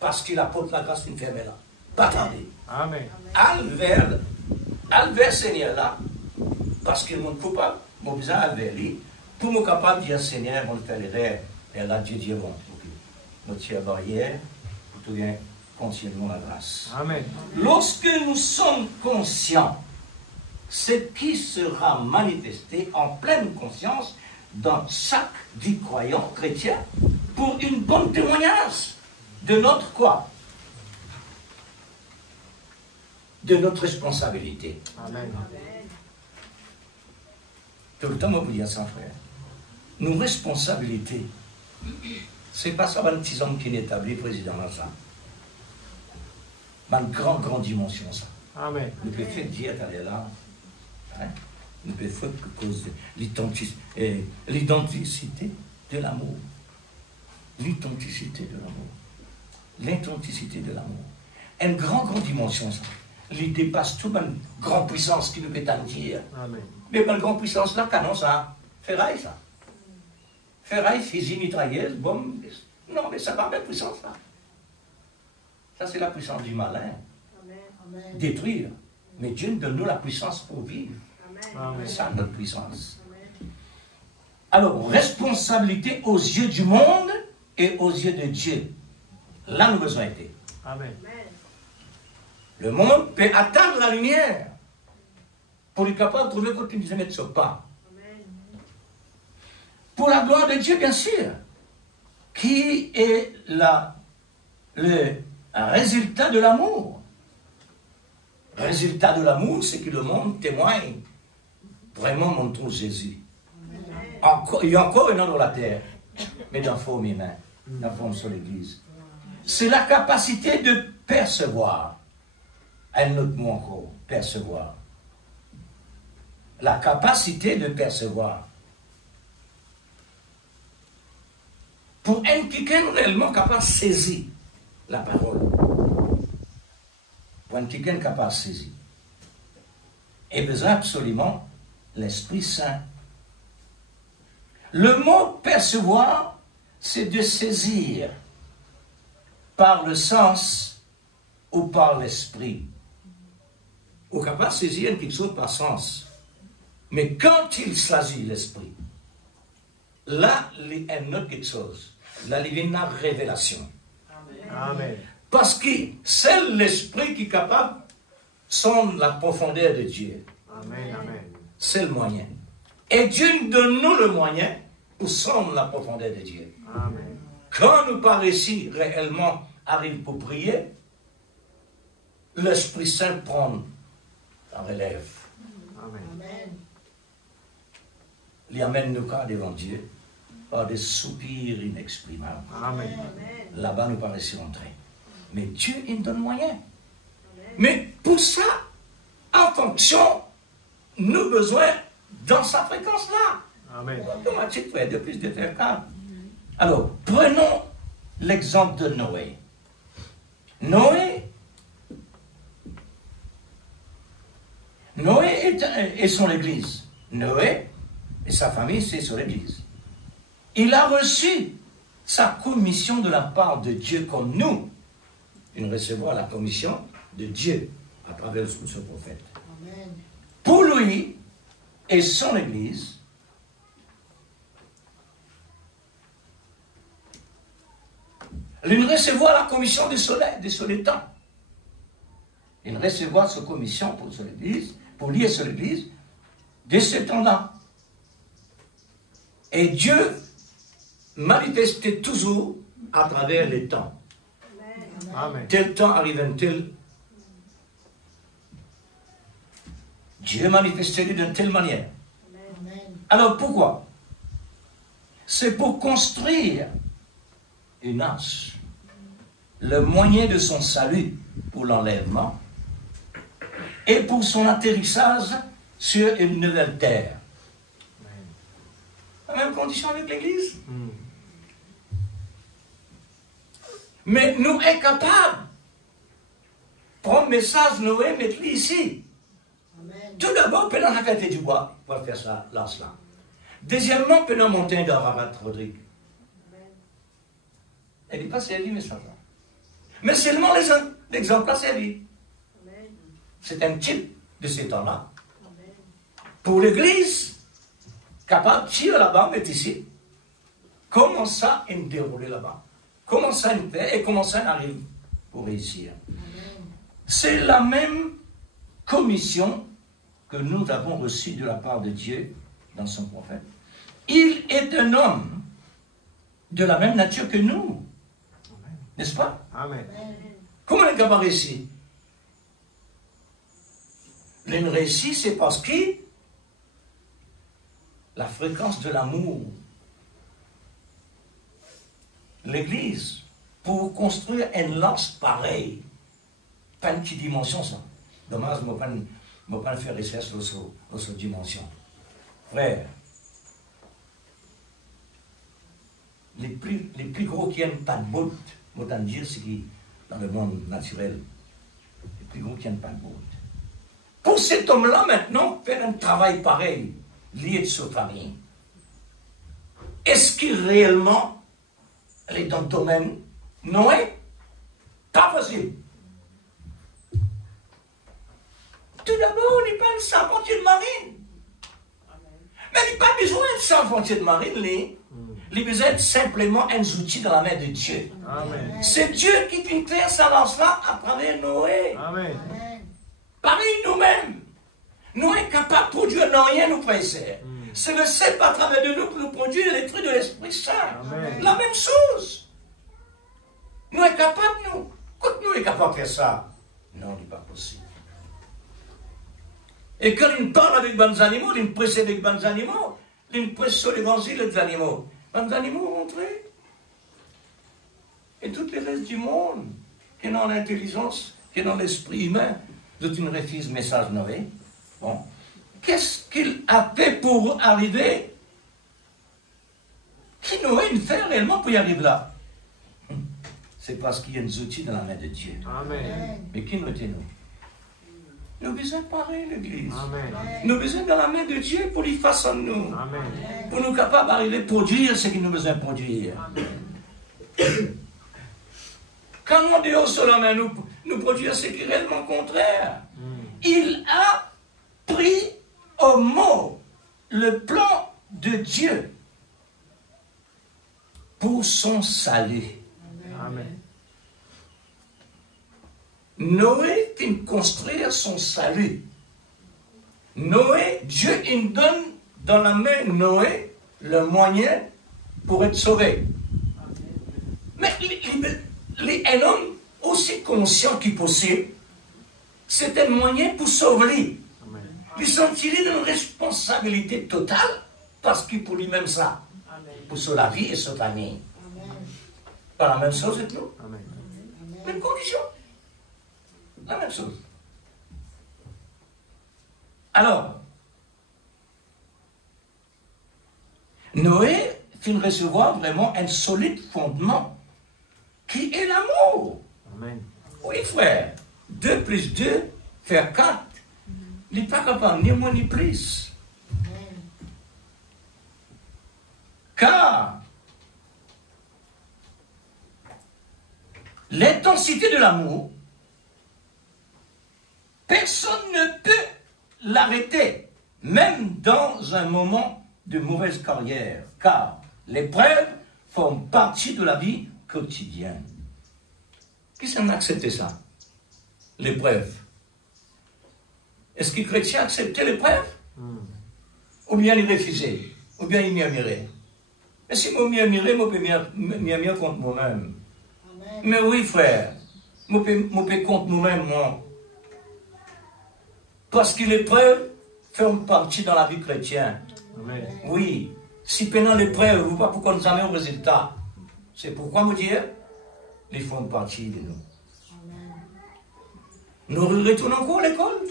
parce qu'il apporte la grâce d'une ferme là, pas tarder. Amen. Al vers Seigneur là, parce qu'il est coupable, mon besoin al vers lui, pour me capable de dire Seigneur, on fait les rêves, et là Dieu dit bon, ok, notre chère barrière, pour tout bien, continuons la grâce. Amen. Lorsque nous sommes conscients, ce qui sera manifesté en pleine conscience dans chaque vie croyant chrétien pour une bonne témoignage de notre quoi? De notre responsabilité. Amen. Tout le temps, on vous dit ça, frère. Nos responsabilités, c'est pas ça, un petit homme qui est établi président là, ça. Une grande dimension, ça. Amen. Nous pouvons faire dire d'aller là. Hein? Nous pouvons faire que cause de l'identicité de l'amour. L'authenticité de l'amour. L'authenticité de l'amour. Une grande dimension, ça. Il dépasse toute une grande puissance qui nous peut en dire. Amen. Mais une grande puissance là, canon, ça. Ferraille, ça. Ferraille, fusil, mitrailleuse, bombe. Non, mais ça va avec puissance, là. Ça, c'est la puissance du malin. Amen. Détruire. Mais Dieu nous donne la puissance pour vivre. Amen. C'est ça notre puissance. Alors, responsabilité aux yeux du monde et aux yeux de Dieu. Là, nous avons besoin d'être. Amen. Le monde peut atteindre la lumière pour être capable de trouver côté de mettre sur pas. Pour la gloire de Dieu, bien sûr, qui est le résultat de l'amour. Le résultat de l'amour, c'est que le monde témoigne vraiment montrons Jésus. Encore, il y a encore un nom dans la terre, mais dans forme humaine, dans forme sur l'Église. C'est la capacité de percevoir. Un autre mot encore, percevoir. La capacité de percevoir. Pour un quelqu'un réellement capable de saisir la parole. Pour un quelqu'un capable de saisir. Et besoin absolument l'Esprit Saint. Le mot percevoir, c'est de saisir par le sens ou par l'esprit. On est capable de saisir quelque chose par sens. Mais quand il s'agit l'esprit, là, il y a un autre quelque chose. Là, il y a une révélation. Amen. Parce que c'est l'esprit qui est capable de sonder la profondeur de Dieu. Amen. Amen. C'est le moyen. Et Dieu nous donne nous le moyen pour sonder la profondeur de Dieu. Amen. Quand nous par ici réellement arrivons pour prier, l'Esprit Saint prend la relève. Amen. Il amène nos cas devant Dieu par des soupirs inexprimables. Amen. Là-bas, nous paraissons entrer. Mais Dieu, il nous donne moyen. Mais pour ça, en fonction, nous avons besoin dans sa fréquence-là. Amen. Automatique, de plus de faire calme. Alors, prenons l'exemple de Noé. Noé est son église. Noé et sa famille, c'est son église. Il a reçu sa commission de la part de Dieu comme nous. Il recevra la commission de Dieu à travers ce prophète. Amen. Pour lui et son église, il recevra la commission de son temps. Il recevra sa commission pour son église, pour lier son église, de ce temps-là. Et Dieu manifestait toujours à travers les temps. Amen. Tel temps arrive un tel. Dieu manifestait d'une telle manière. Amen. Alors pourquoi? C'est pour construire une arche, le moyen de son salut pour l'enlèvement et pour son atterrissage sur une nouvelle terre. La même condition avec l'Église. Mais nous incapables. Prendre le message Noé, mettre-le ici. Amen. Tout d'abord, pendant la qualité du bois, on va faire ça, là, cela. Deuxièmement, pendant la montagne d'Ararat, Rodrigue. Elle n'est pas servie, mais ça va. Mais seulement l'exemple a servi. C'est un type de ces temps-là. Pour l'Église, capable de tirer là-bas, mettre ici. Comment ça est déroulé là-bas? Comment ça nous fait et comment ça arrive pour réussir? C'est la même commission que nous avons reçue de la part de Dieu dans son prophète. il est un homme de la même nature que nous. N'est-ce pas? Amen. Comment on est capable de réussir? Le réussir, c'est parce que la fréquence de l'amour, l'Église, pour construire une lance pareille, pas une petite dimension, ça. Dommage, je ne vais pas faire recherche dans cette dimension. Frère, les plus gros qui n'aiment pas de bout, autant dire, c'est qui, dans le monde naturel, les plus gros qui n'aiment pas de bout. Pour cet homme-là, maintenant, faire un travail pareil, lié de sa famille, est-ce qu'il réellement est dans le domaine Noé? Pas possible. Tout d'abord, il n'est pas un charpentier de marine. Mais il n'a pas besoin de charpentier de marine, il a besoin de simplement un outil dans la main de Dieu. C'est Dieu qui vient faire sa lance-là à travers Noé. Amen. Parmi nous-mêmes, nous sommes capables de produire non rien, nous frères et sœurs. C'est le seul à travers de nous pour nous produire les fruits de l'Esprit Saint. Amen. La même chose. Nous sommes capables, nous. Quand nous sommes capables de faire ça, non, ce n'est pas possible. Et quand il parle avec les animaux, il presse avec les animaux, il presse sur l'évangile des animaux. Les animaux rentrés. Et toutes les restes du monde, qui ont l'intelligence, qui ont l'esprit humain, dont ils refusent le message Noé. Bon. Qu'est-ce qu'il a fait pour arriver? Qui Noé fait réellement pour y arriver là? C'est parce qu'il y a des outils dans la main de Dieu. Amen. Mais qui nous était nous? Nous avons besoin de pareil, l'Église. Amen. Nous avons besoin dans la main de Dieu pour lui façonner nous. Amen. Pour nous capables d'arriver à produire ce qu'il nous besoin de produire. Quand on dehors sur la main, nous produire ce qui est réellement contraire. Il a pris au mot le plan de Dieu pour son salut. Amen. Noé fit construire son salut. Noé, Dieu il donne dans la main de Noé le moyen pour être sauvé. Mais un homme aussi conscient qu'il possible, c'est un moyen pour sauver lui. Il sentit une responsabilité totale parce qu'il pour lui-même ça, pour sauver la vie et sa famille. Pas la même chose avec nous. Amen. Même condition. La même chose. Alors, Noé fit recevoir vraiment un solide fondement qui est l'amour. Amen. Oui, frère. 2 plus 2 fait 4. Il n'est pas capable ni moins ni plus. Car l'intensité de l'amour, personne ne peut l'arrêter, même dans un moment de mauvaise carrière, car l'épreuve forme partie de la vie quotidienne. Qui s'en a accepté ça? L'épreuve. Est-ce que les chrétiens acceptaient l'épreuve? Ou bien ils refusaient? Ou bien ils murmuraient? Mais si moi murmurais, moi peux murmurer contre moi-même. Mais oui, frère, moi peux contre nous-mêmes, moi. Parce que l'épreuve fait partie dans la vie chrétienne. Amen. Oui, si pendant l'épreuve, vous ne pas pourquoi nous jamais au résultat. C'est pourquoi nous dire, ils font partie de nous. Nous retournons encore à l'école.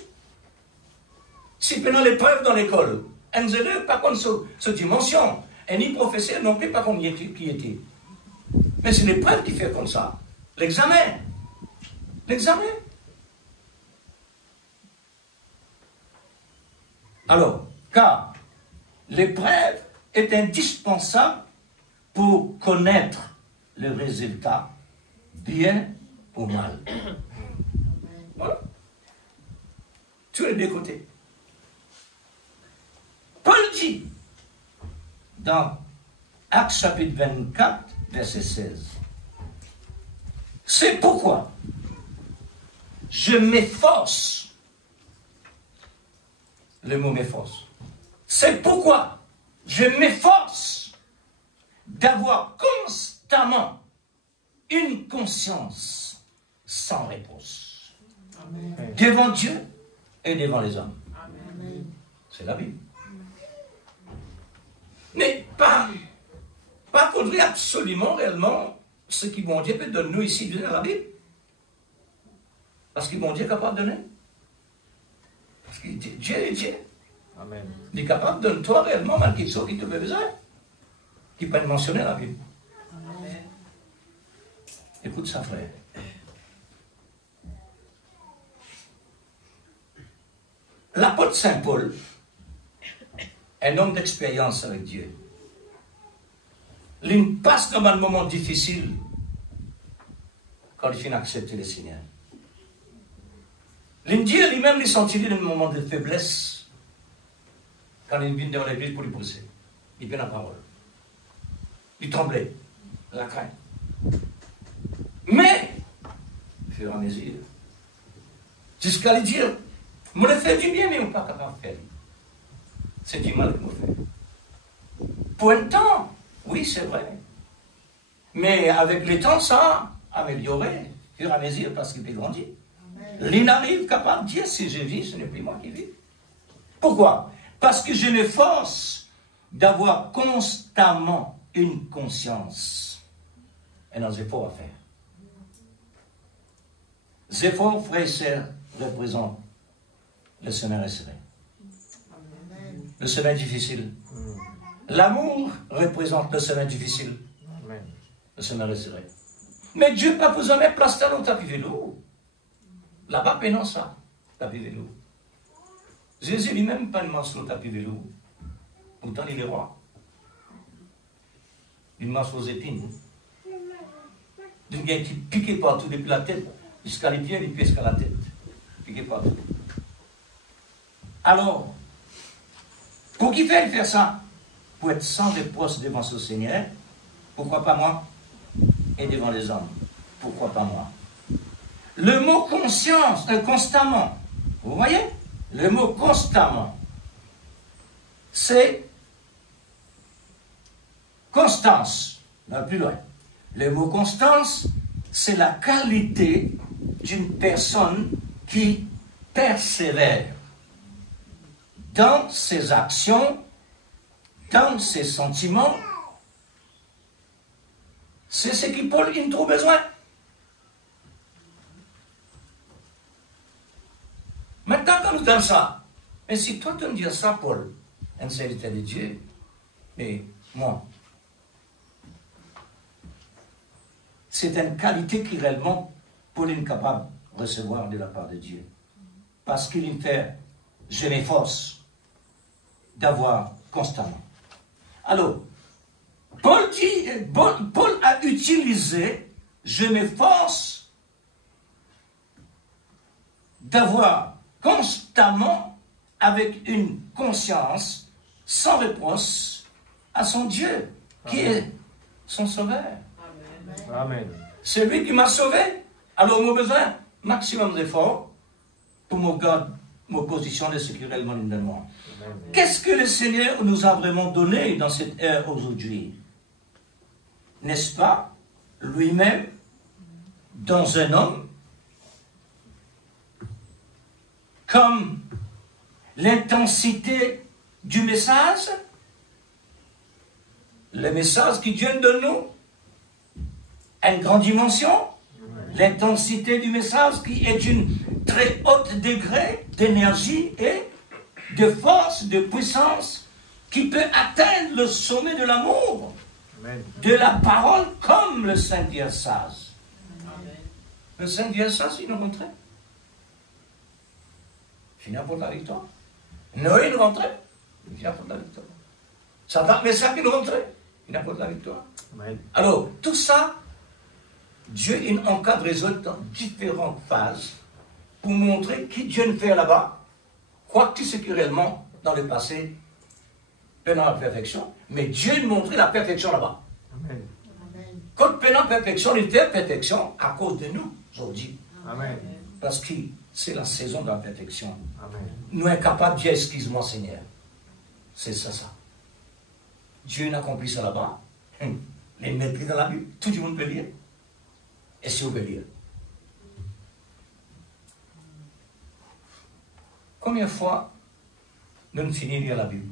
Si pendant l'épreuve dans l'école, un élève, par contre, cette dimension, et ni professeur non plus, par contre, qui était. Mais c'est l'épreuve qui fait comme ça. L'examen. L'examen. Alors, car l'épreuve est indispensable pour connaître le résultat, bien ou mal. Voilà. Tous les deux côtés. Paul dit, dans Actes chapitre 24, verset 16, c'est pourquoi je m'efforce. Le mot m'efforce. C'est pourquoi Je m'efforce d'avoir constamment une conscience sans réponse. Amen. Devant Dieu et devant les hommes. Amen. C'est la Bible. Mais pas faudrait absolument, réellement, ce que bon Dieu peut donner nous ici dans la Bible. Parce que bon Dieu est capable de donner. Parce que Dieu est Dieu. Amen. Il est capable de donner toi réellement malgré ce qui te fait besoin. Qui peut être mentionné dans la Bible. Amen. Écoute ça, frère. L'apôtre Saint Paul, un homme d'expérience avec Dieu, il passe dans un moment difficile quand il finit d'accepter le Seigneur. Dieu lui-même lui sentit dans un moment de faiblesse quand il vient dans l'église pour lui pousser. Il fait la parole. Il tremblait, la crainte. Mais, au fur et à mesure, jusqu'à lui dire, je me fais du bien, mais je ne suis pas capable de faire. C'est du mal que je me fais. Pour un temps, oui, c'est vrai. Mais avec le temps, ça a amélioré, au fur et à mesure, parce qu'il peut grandir. Il arrive capable de dire, si je vis, ce n'est plus moi qui vis. Pourquoi? Parce que je m'efforce d'avoir constamment une conscience et un effort à faire. Les efforts, frères et sœurs, représentent le chemin resserré. Le chemin difficile. L'amour représente le chemin difficile. Le chemin resserré. Mais Dieu n'a pas besoin de mettre place dans le tapis vélo. Là-bas, pénant ça, tapis vélo. Jésus lui-même pas de marche sur le tapis vélo. Pourtant, il est roi. Il marche aux épines. Il y a qui piquait partout depuis la tête jusqu'à les pieds jusqu'à la tête. Piqué partout. Alors, pour qui fait faire ça? Pour être sans réproche devant ce Seigneur. Pourquoi pas moi? Et devant les hommes. Pourquoi pas moi? Le mot conscience, constamment. Vous voyez? Le mot constamment. C'est constance. On va plus loin. Le mot constance, c'est la qualité d'une personne qui persévère dans ses actions, dans ses sentiments. C'est ce que Paul a trop besoin. Maintenant, quand nous disons ça, mais si toi tu me dis ça, Paul, un serviteur de Dieu, mais moi, c'est une qualité qui réellement Paul est capable de recevoir de la part de Dieu. Parce qu'il me fait, je m'efforce d'avoir constamment. Alors, Paul a utilisé, je m'efforce d'avoir constamment avec une conscience sans reproche à son Dieu, qui est son sauveur. Amen. C'est lui qui m'a sauvé. Alors, j'ai besoin maximum d'efforts pour me garder ma position de sécurité de moi. Qu'est-ce que le Seigneur nous a vraiment donné dans cette ère aujourd'hui? N'est-ce pas lui-même, dans un homme, comme l'intensité du message, le message qui Dieu donne nous, une grande dimension, l'intensité du message qui est d'une très haute degré d'énergie et de force, de puissance, qui peut atteindre le sommet de l'amour, de la parole, comme le Saint Diassage. Le Saint Diassage, il nous montrait. Il finit pour la victoire. Noé nous rentrait, il finit pour la victoire. Satan, mais ça qui nous rentrait, il finit pour la victoire. Alors, tout ça, Dieu il encadre les autres dans différentes phases pour montrer qui Dieu ne fait là-bas, quoi que ce qui réellement, dans le passé, pendant la perfection, mais Dieu nous montrait la perfection là-bas. Amen. Quand pendant la perfection, il était perfection à cause de nous, aujourd'hui. Amen. Parce que c'est la saison de la perfection. Amen. Nous sommes incapables de dire, excuse-moi Seigneur. C'est ça, ça. Dieu n'accomplit ça là-bas. Les maîtrises dans la Bible, tout le monde peut lire. Et si on peut lire. Combien de fois nous finissons de lire la Bible?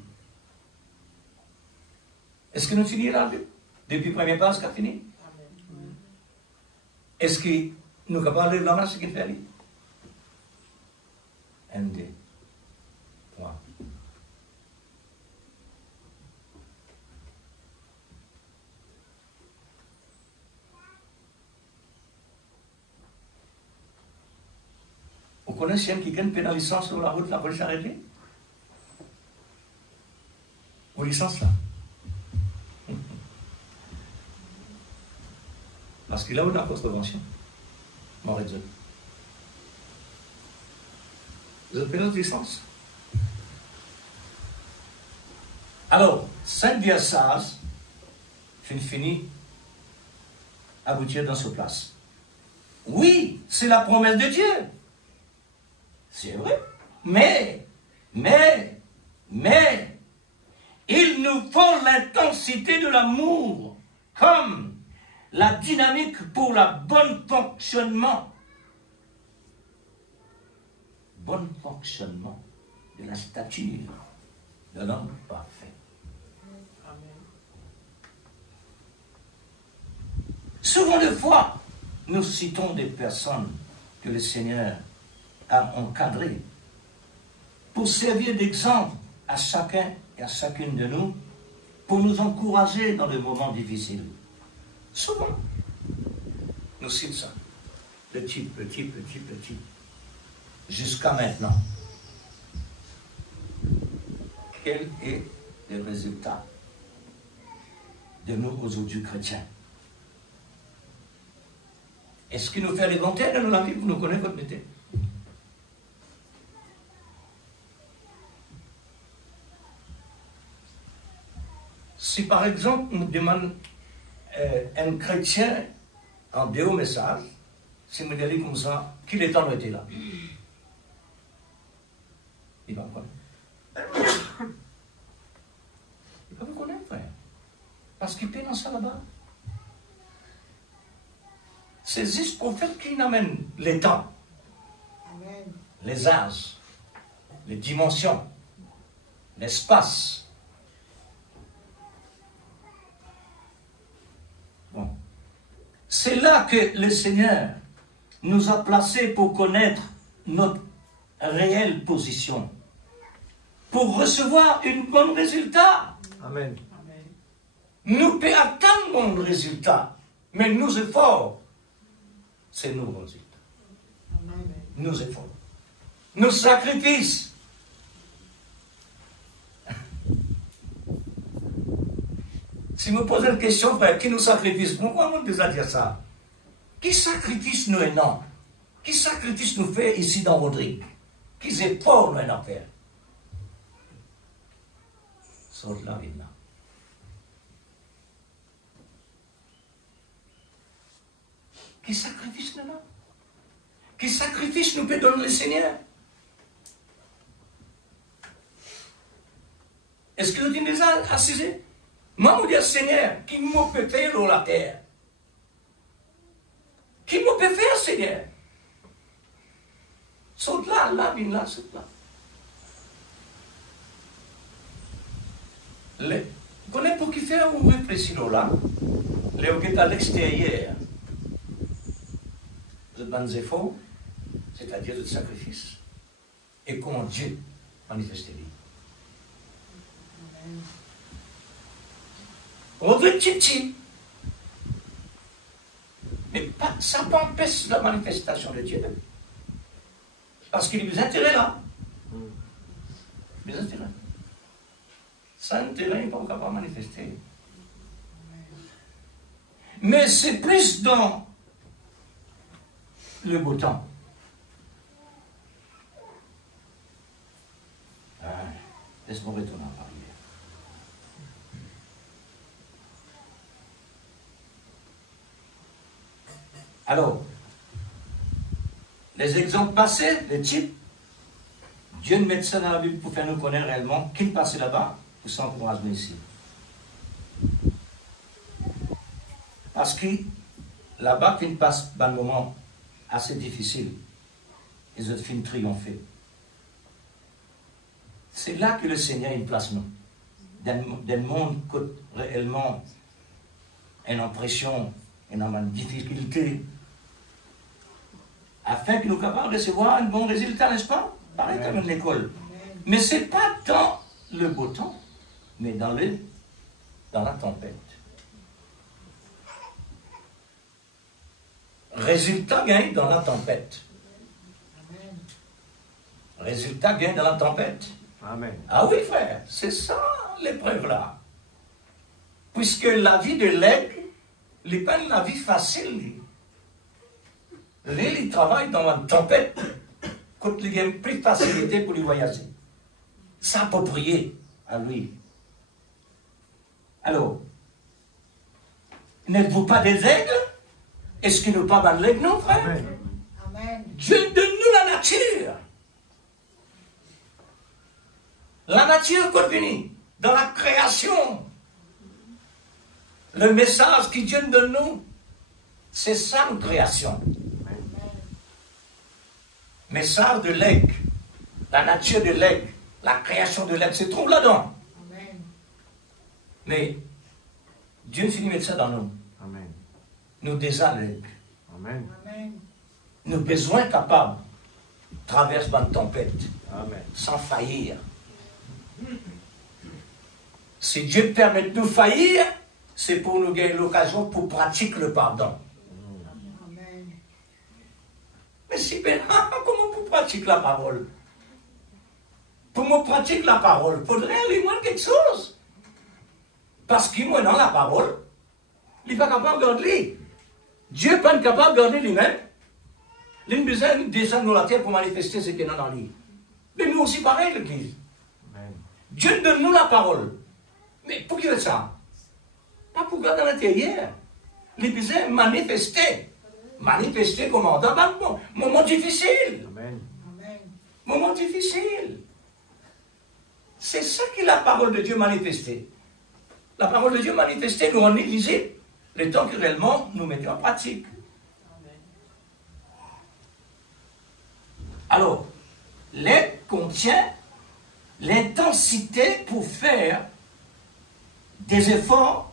Est-ce que nous finissons la Bible? Depuis le premier pas jusqu'à fini? Est-ce que nous sommes capables de lire la main ce qu'il fait? 1, 2, 3. Vous connaissez un qui gagne une licence sur la route, la police arrête? Ou licence là? Parce qu'il a une contravention. M'aurait dit. Vous avez notre licence? Alors, 5 diasases fini aboutir dans ce place. Oui, c'est la promesse de Dieu. C'est vrai. Mais, il nous faut l'intensité de l'amour comme la dynamique pour le bon fonctionnement. Bon fonctionnement de la stature de l'homme parfait. Amen. Souvent de fois, nous citons des personnes que le Seigneur a encadrées pour servir d'exemple à chacun et à chacune de nous, pour nous encourager dans les moments difficiles. Souvent, nous citons ça. Petit, jusqu'à maintenant. Quel est le résultat de nous aujourd'hui chrétiens? Est-ce qu'il nous fait les volontaires dans la vie pour nous connaître votre métier? Si par exemple on demande un chrétien en deux messages, si me dit comme ça, qu'il est temps d'être là? Il va me connaître. Il va me connaître, frère. Parce qu'il paie dans ça là-bas. C'est juste pour faire qu'il amène les temps, les âges, les dimensions, l'espace. Bon. C'est là que le Seigneur nous a placés pour connaître notre réelle position, pour recevoir un bon résultat. Amen. Nous pouvons atteindre un bon résultat, mais nos efforts, c'est nos résultats. Nos efforts, nos sacrifices. Si vous me posez une question, frère, qui nous sacrifice? Pourquoi on peut dire ça? Qui sacrifice nous et non? Qui sacrifice nous fait ici dans Rodrigue? Qui efforts nous à faire? Sort là, là. Qui sacrifice nous là? Qui sacrifice nous peut donner le Seigneur? Est-ce que nous sommes déjà assis? Moi, je dis Seigneur, qui me peut faire sur la terre? Qui me peut faire, Seigneur? Saute là, là, viens là, saute là. Vous connaissez pour qui faire ou réfléchir là? Les gens qui sont à l'extérieur, de bonnes efforts, c'est-à-dire de sacrifice, et comment Dieu manifeste-lui. On veut petit, mais pas, ça n'empêche la manifestation de Dieu. Parce qu'il y a des intérêts là. Des intérêts. Sans intérêt, il n'est pas capable de manifester. Mais c'est plus dans le beau temps. Laisse-moi retourner en parler. Alors, les exemples passés, les types, Dieu nous met ça dans la Bible pour faire nous connaître réellement qui passait là-bas pour s'encourager ici. Parce que là-bas, tu passes un moment assez difficile. Et je finis triompher. C'est là que le Seigneur a une place, nous. Dans le monde qui réellement une impression, une difficulté, afin que nous soyons capables de recevoir un bon résultat, n'est-ce pas? Pareil comme une école. Mais ce n'est pas dans le beau temps, mais dans la tempête. Résultat gagne dans la tempête. Résultat gagne dans la tempête. Amen. Ah oui, frère, c'est ça l'épreuve là. Puisque la vie de l'aigle n'est pas une vie facile. Il travaille dans une tempête quand il y a plus de facilité pour lui voyager. S'approprier à lui. Alors, n'êtes-vous pas des aigles? Est-ce qu'il n'est pas dans l'aigle, non, frère? Amen. Amen. Dieu donne-nous la nature. La nature continue dans la création. Le message que Dieu donne nous, c'est ça une création. Message de l'aigle, la nature de l'aigle, la création de l'aigle se trouve là-dedans. Amen. Mais Dieu finit de mettre ça dans nous. Amen. Nous désirons l'aigle. Amen. Amen. Nous besoin capables de traverser une tempête Amen. sans faillir. Si Dieu permet de nous faillir, c'est pour nous gagner l'occasion pour pratiquer le pardon. Amen. Mais si bien, comment vous pratiquer la parole? Pour moi pratiquer la parole, il faudrait lui moins quelque chose. Parce que moi, dans la parole, il n'est pas capable de garder. Dieu n'est pas capable de garder lui-même. Il a besoin de descendre dans la terre pour manifester ce qu'il y a dans lui. Mais nous aussi, pareil, l'Église. Amen. Dieu donne-nous la parole. Mais pour qui fait ça? Pas pour garder à l'intérieur. Il a besoin de manifester. Manifester comment? Dans un moment difficile. Amen. Amen. Moment difficile. C'est ça qui est la parole de Dieu manifestée. La parole de Dieu manifestée nous en négligeait le temps que réellement nous mettions en pratique. Alors, l'aide contient l'intensité pour faire des efforts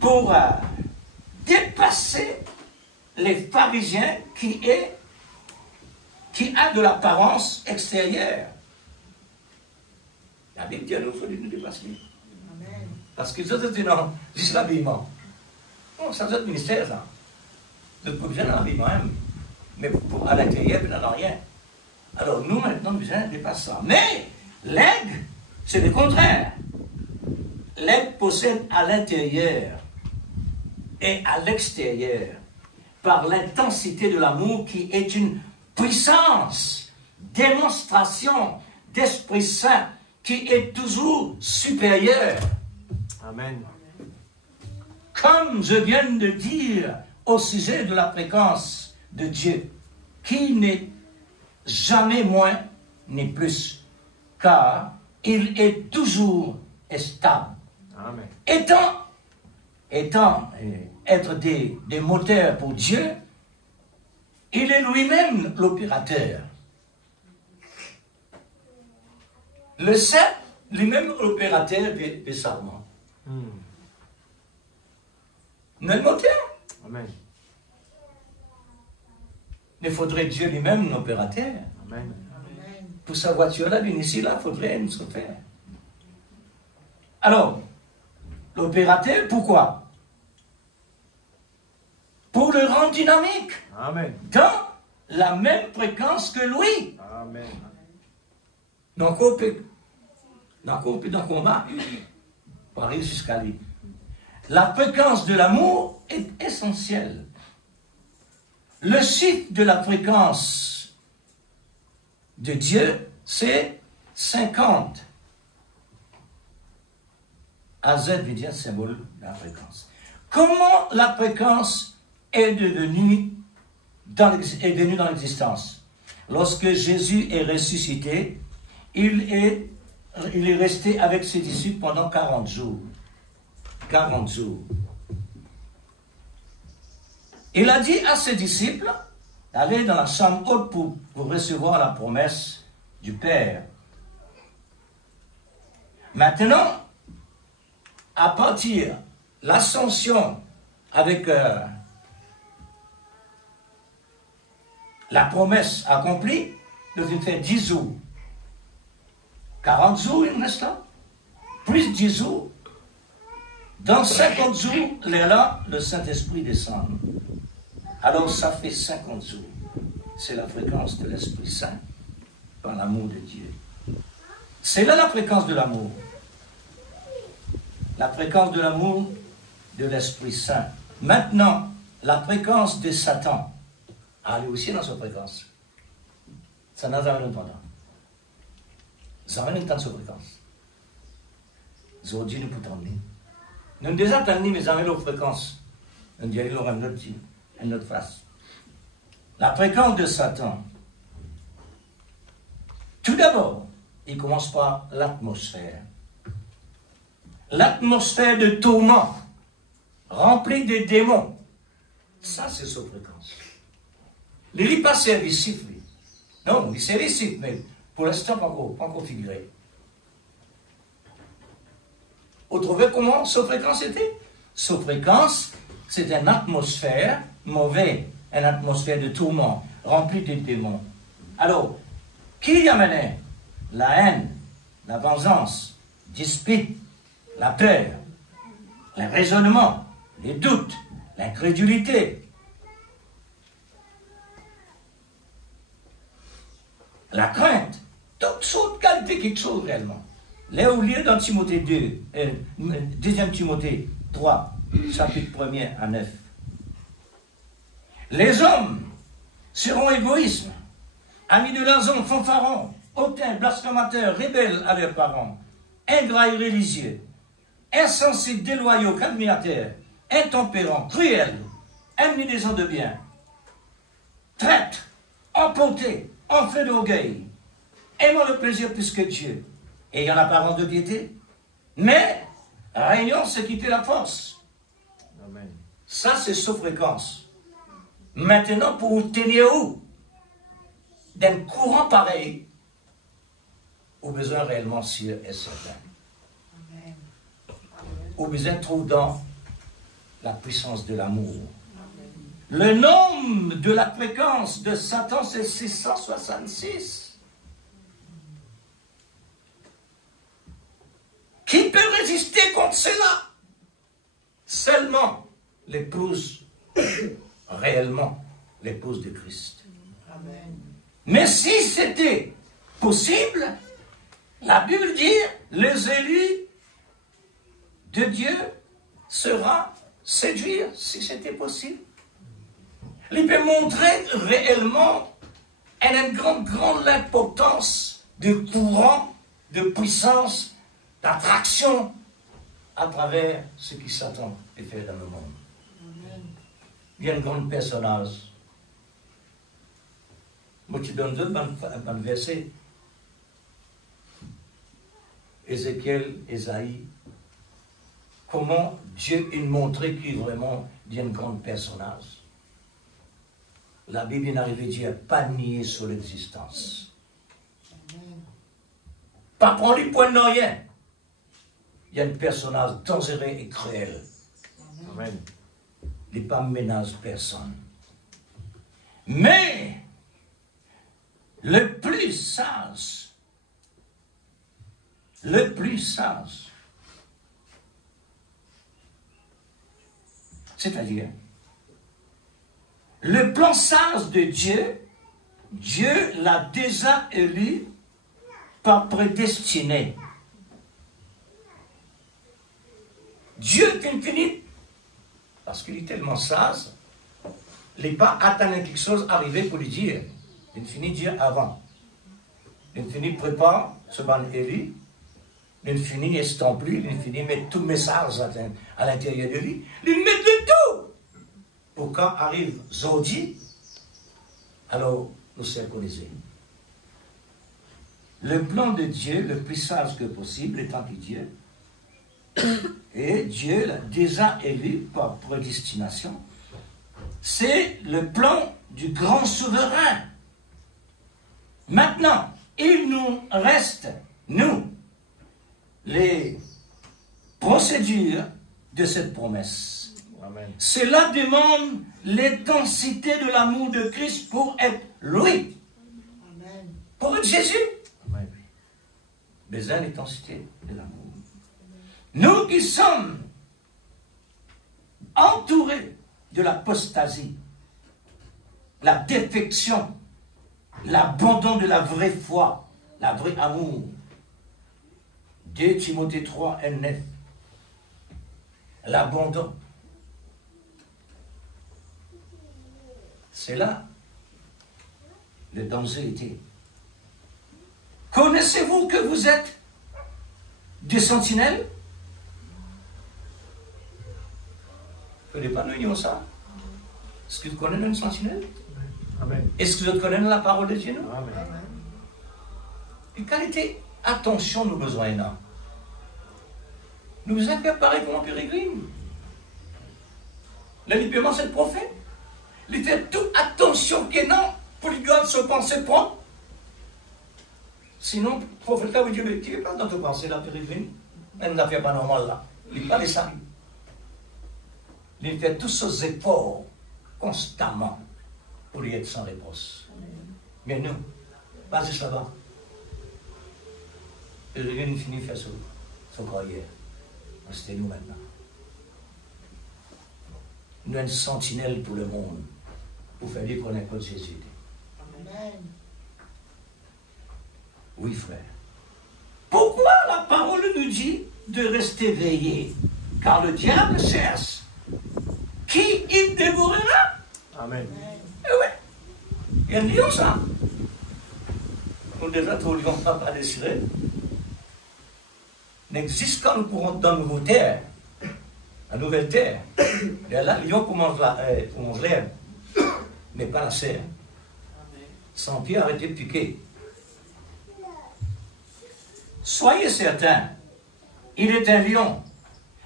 pour dépasser les pharisiens qui a de l'apparence extérieure. La Bible dit à nous, il faut nous dépasser. Amen. Parce que ça, c'est non, juste l'habillement. Bon, ça, c'est le ministère, ça. Vous n'avez pas besoin d'un habillement, hein, mais à l'intérieur, vous n'en avez rien. Alors, nous, maintenant, nous besoin de dépasser ça. Mais, l'aigle, c'est le contraire. L'aigle possède à l'intérieur et à l'extérieur, par l'intensité de l'amour qui est une puissance, démonstration d'Esprit Saint qui est toujours supérieure. Amen. Comme je viens de dire au sujet de la fréquence de Dieu, qui n'est jamais moins ni plus, car il est toujours stable. Amen. Être des moteurs pour Dieu, il est lui-même l'opérateur. Le Saint, lui-même l'opérateur des sarments. Notre moteur. Amen. Il faudrait Dieu lui-même l'opérateur. Amen. Amen. Pour sa voiture-là, ici, là, il faudrait une chauffeur. Alors, l'opérateur, pourquoi? Pour le rendre dynamique, Amen. dans la même fréquence que lui. Amen. Donc, on peut, dans le combat, pour arriver jusqu'à lui. La fréquence de l'amour est essentielle. Le chiffre de la fréquence de Dieu, c'est 50. AZ veut dire symbole de la fréquence. Comment la fréquence est venue dans l'existence? Lorsque Jésus est ressuscité, il est resté avec ses disciples pendant 40 jours. 40 jours. Il a dit à ses disciples, allez dans la chambre haute pour recevoir la promesse du Père. Maintenant, à partir de l'ascension avec la promesse accomplie, nous avons fait 10 jours. 40 jours, il reste là. Plus 10 jours. Dans 50 jours, là, le Saint-Esprit descend. Alors, ça fait 50 jours. C'est la fréquence de l'Esprit Saint par l'amour de Dieu. C'est là la fréquence de l'amour. La fréquence de l'amour de l'Esprit Saint. Maintenant, la fréquence de Satan. Elle est aussi dans sa fréquence. Ça n'a jamais longtemps. Ça n'a jamais longtemps de sa fréquence. Aujourd'hui, nous pouvons t'emmener. Nous avons déjà entendu, mais jamais leur fréquence. Nous avons dit une autre face. La fréquence de Satan. Tout d'abord, il commence par l'atmosphère. L'atmosphère de tourment, remplie de démons. Ça, c'est sa fréquence. Il n'est pas servicif, lui. Non, il est servicif, mais pour l'instant, pas encore figuré. Vous trouvez comment sa fréquence était? Sa fréquence, c'est une atmosphère mauvaise, une atmosphère de tourment, remplie de démons. Alors, qui y amenait la haine, la vengeance, dispute, la peur, le raisonnement, les doutes, l'incrédulité, la crainte, toutes sortes de qualités quelque chose réellement. Là où lieu dans Timothée 2 Timothée 3, chapitre 1er à 9. Les hommes seront égoïstes, amis de leurs hommes, fanfarons, hautains, blasphémateurs, rebelles à leurs parents, ingrats et religieux, insensés, déloyaux, calomniateurs, intempérants, cruels, ennemis des gens de bien, traîtres, emportés, en feu d'orgueil, aimant le plaisir plus que Dieu, ayant l'apparence de piété, mais régnant ce qui fait la force. Amen. Ça, c'est sa fréquence. Maintenant, pour vous tenir où? D'un courant pareil, au besoin réellement sûr et certain. Au besoin trouve dans la puissance de l'amour. Le nombre de la fréquence de Satan, c'est 666. Qui peut résister contre cela? Seulement l'épouse, réellement l'épouse de Christ. Amen. Mais si c'était possible, la Bible dit, les élus de Dieu sera séduire, si c'était possible. Il peut montrer réellement une grande importance de courant, de puissance, d'attraction à travers ce qui Satan est fait dans le monde. Amen. Il y a un grand personnage. Moi, je donne deux versets. Ézéchiel, Ésaïe. Comment Dieu il montrait qu'il vraiment dit un grand personnage. La Bible n'arrivait à dire pas nier sur l'existence. Pas prendre du point de rien. Il y a un personnage dangereux et cruel. Amen. Il n'est pas ménage personne. Mais le plus sage, c'est-à-dire, le plan sage de Dieu, Dieu l'a déjà élu par prédestiné. Dieu est infini, parce qu'il est tellement sage, il n'est pas attendre quelque chose arriver pour lui dire. Il finit dire avant. Il finit prépare ce ban élu. Il finit estampli, il finit mettre tout message à l'intérieur de lui. Il met le tout. Pour quand arrive Zodi, alors nous sommes connaissés. Le plan de Dieu, le plus sage que possible, étant que Dieu, et Dieu l'a déjà élu par prédestination C'est le plan du grand souverain. Maintenant, il nous reste, nous, les procédures de cette promesse. Amen. Cela demande l'intensité de l'amour de Christ pour être lui. Amen. Pour être Jésus. Amen. Besoin d'intensité de l'amour. Nous qui sommes entourés de l'apostasie, la défection, l'abandon de la vraie foi, la vraie amour. 2 Timothée 3, 1, 9. L'abandon. C'est là le danger était. Connaissez-vous que vous êtes des sentinelles? Vous ne connaissez pas nous ça? Est-ce que vous connaissez une sentinelle? Amen. Est-ce que vous connaissez la parole de Dieu? Amen. Et qualité, attention, nous besoin là. Nous vous faire pareil comme un pérégrin. Le libération, c'est le prophète. Il fait tout attention que non, pour lui garder se penser propre. Sinon, le prophète là, vous dit, mais tu ne veux pas dans te penser la pérégrin. Même n'affaire pas normale là. Il parle de ça. Il fait tous ces efforts constamment pour lui être sans réponse. Mais nous, pas ça va. Et nous finit de faire son carrière. C'était nous maintenant. Nous sommes une sentinelle pour le monde, pour faire dire qu'on est contre Jésus. Amen. Oui, frère. Pourquoi la parole nous dit de rester veillé? Car le diable cherche qui il dévorera. Amen. Eh ouais. Il y a un lion, ça. Nous déjà, tous les lions pas désirés. N'existe qu'en nous courons dans une nouvelle terre. La nouvelle terre. Et là, le lion commence l'herbe, mais pas la serre. Sans pied arrêter de piquer. Soyez certains, il est un lion.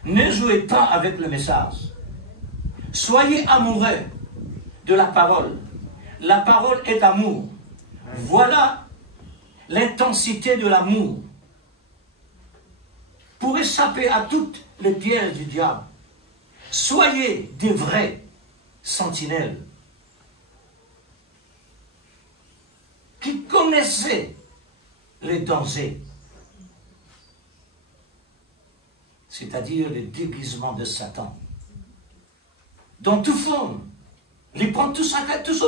Ne jouez pas avec le message. Soyez amoureux de la parole. La parole est amour. Voilà l'intensité de l'amour. Pour échapper à toutes les pièges du diable, soyez des vrais sentinelles qui connaissaient les dangers, c'est-à-dire les déguisements de Satan. Dans toute forme, il prend tout ce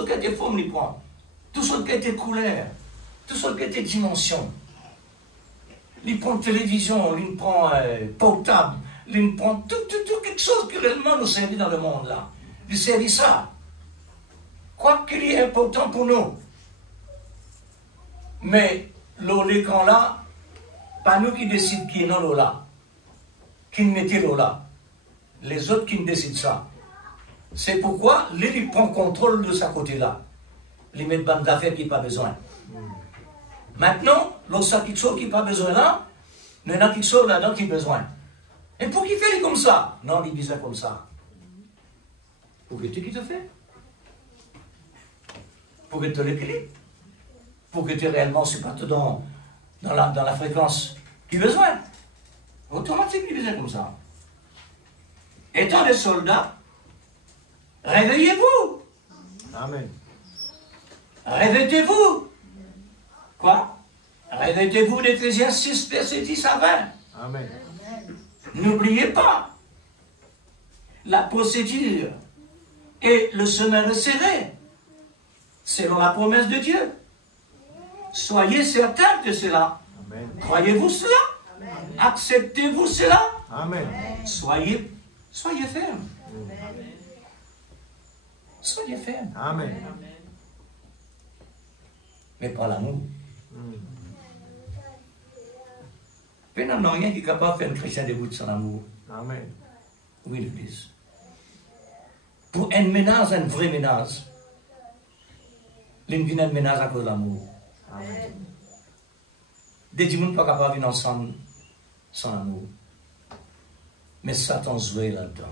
qui a été forme, il prend. Tout ce qui a été couleur, tout ce qui a été dimension. Il prend télévision, il prend portable, il prend tout quelque chose qui réellement nous servit dans le monde là. Il servit ça. Quoi qu'il est important pour nous. Mais l'écran là, pas nous qui décidons qui est dans l'eau là, qui mettait l'eau là. Les autres qui décident ça. C'est pourquoi il prend contrôle de sa côté là. Il met bande d'affaires qui n'a pas besoin. Maintenant, l'autre quelque chose qui n'a pas besoin là, il y en a quelque chose là-dedans qui a besoin. Et pour qui fait comme ça? Non, il besoin comme ça. Pour que tu qui te fait? Pour que tu l'équilibres. Pour que tu réellement se battes dans la fréquence qui a besoin. Automatiquement, il besoin comme ça. Étant des soldats, réveillez-vous. Amen. Réveillez-vous. Quoi? Réveillez-vous d'Éphésiens 6, verset 10 à 20. Amen. N'oubliez pas la procédure et le chemin resserré, selon la promesse de Dieu. Soyez certains de cela. Amen. Croyez-vous cela? Acceptez-vous cela? Amen. Soyez fermes. Soyez fermes. Amen. Mais par l'amour. Il n'y a rien qui est capable de faire un chrétien debout de son amour. Amen. Oui, l'Église. Pour un ménage, un vrai ménage, il vient un ménage à cause de l'amour. Amen. Des gens ne sont pas capables de vivre ensemble sans amour. Mais Satan jouait là-dedans.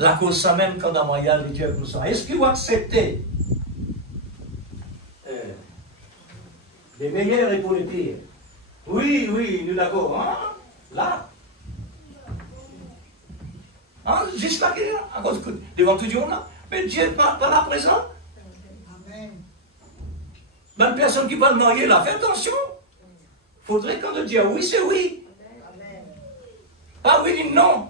La cause ça même quand dans moyen de Dieu pour ça. Est-ce qu'il va accepter les meilleurs et pour les pires? Oui, oui, nous d'accord. Hein? Là. Hein? Juste là, à cause que devant tout Dieu, là. Mais Dieu n'est pas là présent. Amen. Même personne qui va le marier là, fais attention. Il faudrait quand on dit oui, c'est oui. Amen. Pas oui, ni non.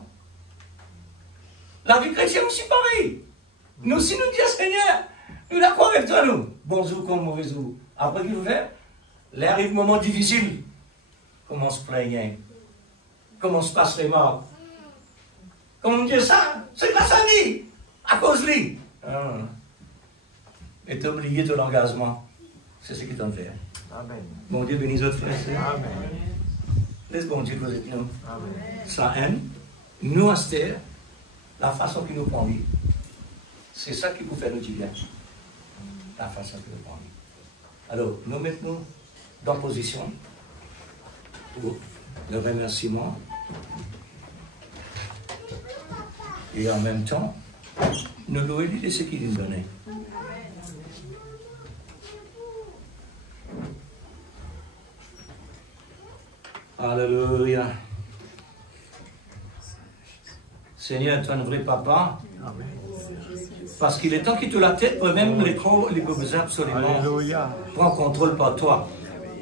La vie chrétienne aussi pareil. Nous aussi nous disons Seigneur, nous d'accord avec toi nous. Bon jour comme mauvais jour. Après qu'il faut faire, là arrive un moment difficile. Comment on se plaigne? Comment se passe les morts? Comment on dit ça? C'est grâce à lui. À cause de lui. Et t'as oublié ton engagement. C'est ce qui t'en fait. Amen. Bon Dieu bénisse votre frère. Amen. Laisse bon Dieu causer avec nous. Amen. Sa haine, nous Esther, la façon qu'il nous prend vie. C'est ça qui vous fait nous dire bien. La façon qu'il nous prend vie. Alors, nous mettons dans position pour le remerciement et en même temps, nous louer lui de ce qu'il nous donnait. Alléluia. Seigneur, tu es un vrai papa. Amen. Parce qu'il est temps qu'il te la tête, même les besoins absolument. Alléluia. Prends contrôle par toi.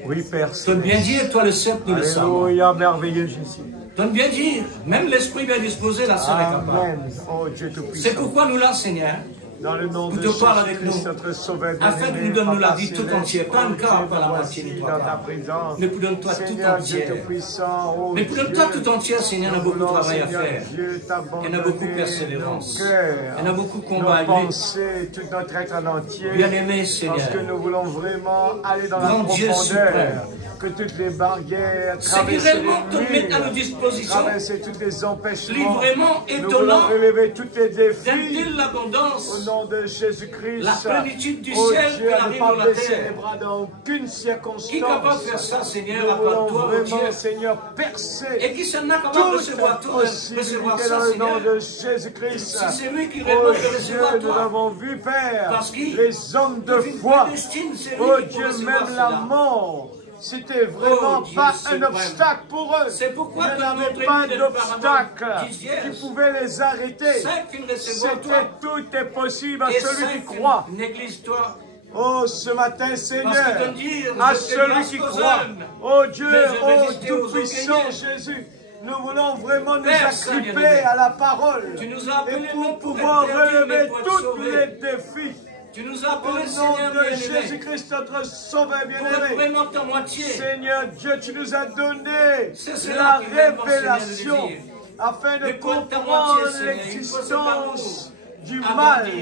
Oui, Père. Donne bien dire, toi le sceptre, nous le savons. Alléluia, merveilleux Jésus. Donne bien dire, même l'esprit bien disposé, la sœur est capable. Amen. Oh Dieu Tout-Puissant. C'est pourquoi nous là, Seigneur, dans le nom pour de te parler avec nous, Jésus-Christ, notre Sauveur afin que bien-aimé, nous donnes la Papa vie tout céleste, entière, pas un quart, pas la moitié, ni voici trois dans ta quarts. présence. Mais pour donner-toi tout Seigneur Dieu entière. Tout-Puissant, oh Mais pour donner-toi Dieu, tout entière, Seigneur, il y a beaucoup de travail à Seigneur faire. Dieu, Il y en a beaucoup de persévérance. nos cœurs, Il y en a beaucoup de combats à nos aller. pensées, tout notre être en entier. Bien-aimé, Seigneur. Parce que nous voulons vraiment aller dans Grand la Dieu profondeur. suprême. Que toutes les barrières, Ce qui traverser réellement te les met à nos murs, dispositions, traverser tous les empêchements. librement Nous étonnant, voulons relever tous les défis. d'aider Au l'abondance, nom de Jésus-Christ, la plénitude du oh ciel Dieu, qui à ne arrive pas dans la baisser terre. les bras dans aucune circonstance. Qui est capable de faire ça, Seigneur, Nous à part voulons toi, mon vraiment, Dieu, Seigneur, percer et qui s'en a capable de toute recevoir tout, possibilité recevoir ça, dans le nom Seigneur. de Jésus-Christ. Si c'est lui qui Oh réellement peut Dieu, recevoir nous toi, l'avons vu, Père, parce qu'il les hommes de devine foi. prédestine, c'est lui Oh qui peut Dieu, recevoir même la cela. mort, c'était vraiment Oh, Dieu pas suprême. un obstacle pour eux. C'est pourquoi il n'y que avait notre pas élu de d'obstacle Paramount disait, qui pouvait les arrêter. cinq qui ne recevront C'était toi, tout est possible à et celui cinq qui croit. qui négligent-toi. Oh, ce matin, Parce Seigneur, que de dire, à je fais celui grâce qui aux croit. hommes, Oh Dieu, mais je oh résistais aux Tout-Puissant orgueilleux. Jésus, nous voulons vraiment nous Personne agripper n'est à la parole. Tu nous as appelés Et non pour pour pouvoir être perdus, mais relever pour être tous sauvés. les défis. Tu nous as Au appelés, nom Seigneur, de bien-aimé, Jésus-Christ, notre Sauveur pour être bien-aimé. vraiment ta moitié. Seigneur Dieu, tu nous as donné C'est cela la qui vraiment, révélation Seigneur, le dire. afin de Mais pour ta comprendre moitié, Seigneur, il faut cet amour, l'existence du agrandir,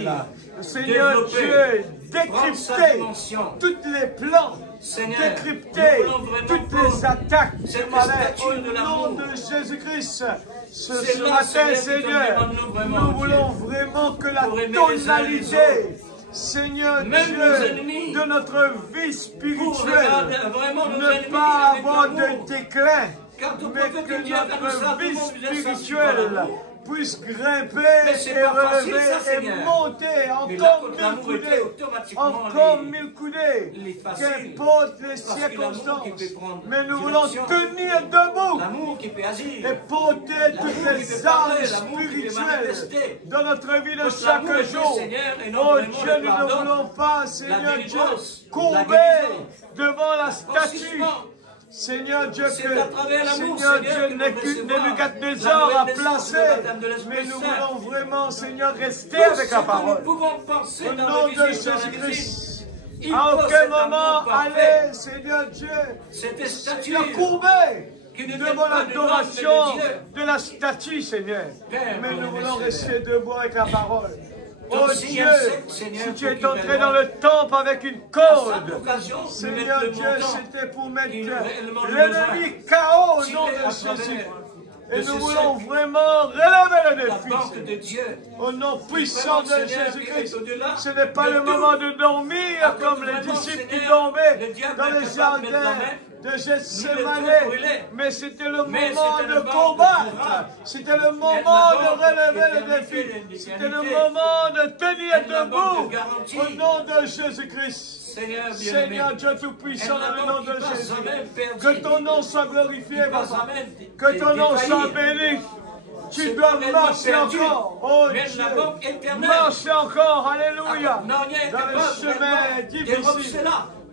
mal. Seigneur développer, Dieu, prendre sa décrypter dimension. tous les plans, Seigneur, décrypter nous voulons vraiment toutes prendre les attaques cette du malin stature au de nom l'amour. de Jésus-Christ. Ce C'est là, matin, Seigneur, que Seigneur, nous demandons vraiment, nous Dieu, voulons vraiment que la pour aimer les uns les tonalité, autres, Seigneur même Dieu, nos ennemis, de notre vie pour spirituelle, regarder vraiment nos ne ennemis pas avec avoir l'amour. de déclin, Car ton mais prophète que dit à nous ça, notre tout le vie monde disait ça, c'est pas spirituelle l'amour. puisse grimper Mais c'est et pas facile, relever ça, et Seigneur. monter Mais là, encore quand 1000 l'amour était coudées, automatiquement encore les 1000 coudées, facile. qu'importe les Parce que l'amour circonstances. qui peut prendre Mais nous voulons direction. tenir debout L'amour qui peut agir. et porter L'amour toutes qui les peut armes parler, l'amour qui peut spirituelles manifester. dans notre vie de Parce que l'amour chaque est jour. Seigneur, et non Oh vraiment Dieu, le nous ne pardon, voulons pas, Seigneur Dieu, délivrance, la courber guérison. devant la statue. Franchement, Seigneur Dieu, c'est que à travers l'amour, Seigneur Seigneur, Dieu, que nous recevons Nebuchadnezzar la a nouvelle placé, naissance, le baptême de l'Esprit mais nous Saint. voulons vraiment, Seigneur, rester tout avec ce la que parole. nous pouvons penser Au dans nom le de visible, dans la Jésus-Christ. visible. À Il faut aucun cet moment amour parfait, aller, Seigneur Dieu, cette statue Seigneur, courber qui ne vient devant pas de l'homme, l'adoration mais de Dieu. de la statue, Seigneur. Père, Mais nous mon voulons Seigneur. rester debout avec la parole. Ton Oh signe Dieu, insecte, Seigneur, si tu pour es qu'il entré réellement, dans le temple avec une à chaque corde, occasion, nous Seigneur mettre le Dieu, montant c'était pour mettre qui nous réellement nous l'ennemi KO au S'il nom est de à Jésus. travers Et de nous ce voulons cercle, vraiment relever le la défi. banque de Dieu. Au nom puissant de Vraiment, Seigneur, Jésus-Christ, qui est au-delà ce n'est pas de le tout. moment de dormir À cause comme les vraiment, disciples qui Seigneur, dormaient le diable dans est les capable de mettre la jardins main de Gethsemane, Nous les brûlés. mais c'était le Mais moment c'était de le moment de combattre, courage. c'était le moment Et la de banque relever le d'éternité, défi, c'était le d'éternité. moment de tenir Et la banque debout de garantie. au nom de Jésus-Christ. Seigneur bien-aimé, Seigneur Dieu Tout-Puissant, dans le nom de Jésus, Jésus, que ton nom soit glorifié, Papa, que que ton nom soit béni. Tu dois marcher encore, oh Dieu, marcher encore, alléluia, dans le chemin difficile.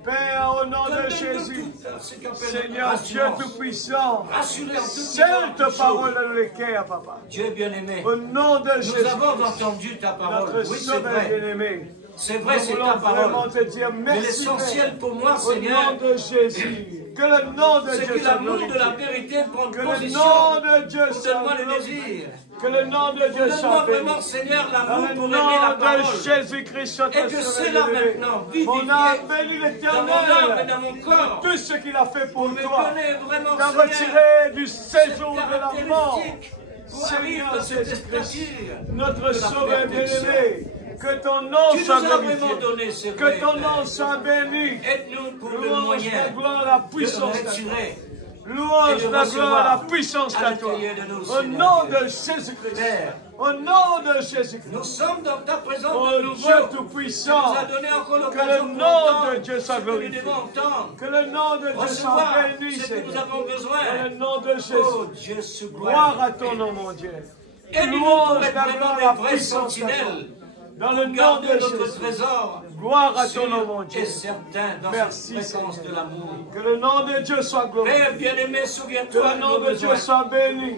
Père, au nom de Jésus, Seigneur Dieu Tout-Puissant, scelle ta parole dans le cœur, Papa. Dieu bien-aimé, Au nom de Jésus, nous avons entendu ta parole. notre Oui, c'est Sauveur vrai. bien-aimé. C'est vrai, Nous c'est voulons ta vraiment parole. te dire Mais merci, l'essentiel Père. pour moi, Au Seigneur, nom de Jésus, que le nom de c'est Dieu que soit l'amour de la glorifié. vérité prenne Que le position. nom de Dieu soit Donne-moi le glorifié. désir. Que le nom de Dieu Donne-moi soit béni. vraiment, Seigneur, Dans l'amour le pour aimer la nom parole. de Jésus-Christ, notre Et que Sauveur cela bien-aimé. maintenant, Mon âme bénit vivifié dans mon âme et l'Éternel. dans mon corps, Tout ce qu'il a fait pour me toi. connaît vraiment, T'a Seigneur, retiré du cette séjour de la mort. caractéristique pour arriver Seigneur à cette Jésus-Christ, stature notre de la Sauveur perfection. bien-aimé. Que ton nom Tu nous soit as vraiment glorifié. donné ce vrai, Que ton Père. nom soit béni. Aide-nous pour le Louange, moyen la gloire, la de puissance. retirer Louange, et de la gloire, recevoir la puissance à à toi. l'intérieur de nous, Au Seigneur nom Dieu. de Jésus-Christ. Père. Au nom de Jésus-Christ. Nous sommes dans ta présence Oh de nouveau. Dieu Tu Tout-Puissant. nous as donné encore Que l'occasion le de nom entendre de Dieu soit ce que nous glorifié. devons entendre. Que le nom de Dieu soit Recevoir béni, ce que nous Seigneur. avons besoin. Dans le nom de Oh Jésus. Dieu, ce Gloire à ton nom, mon Dieu. Aide-nous pour Louange, être la vraiment gloire, des la vrais puissance à toi. sentinelles. Dans le nom Garder de notre Jésus. trésor. Gloire à ton sûr nom, mon Dieu. et certain dans Merci, cette fréquence Seigneur. de l'amour. Que le nom de Dieu soit glorifié. Père bien-aimé, Que souviens-toi le de nom nos de Dieu besoins. soit béni.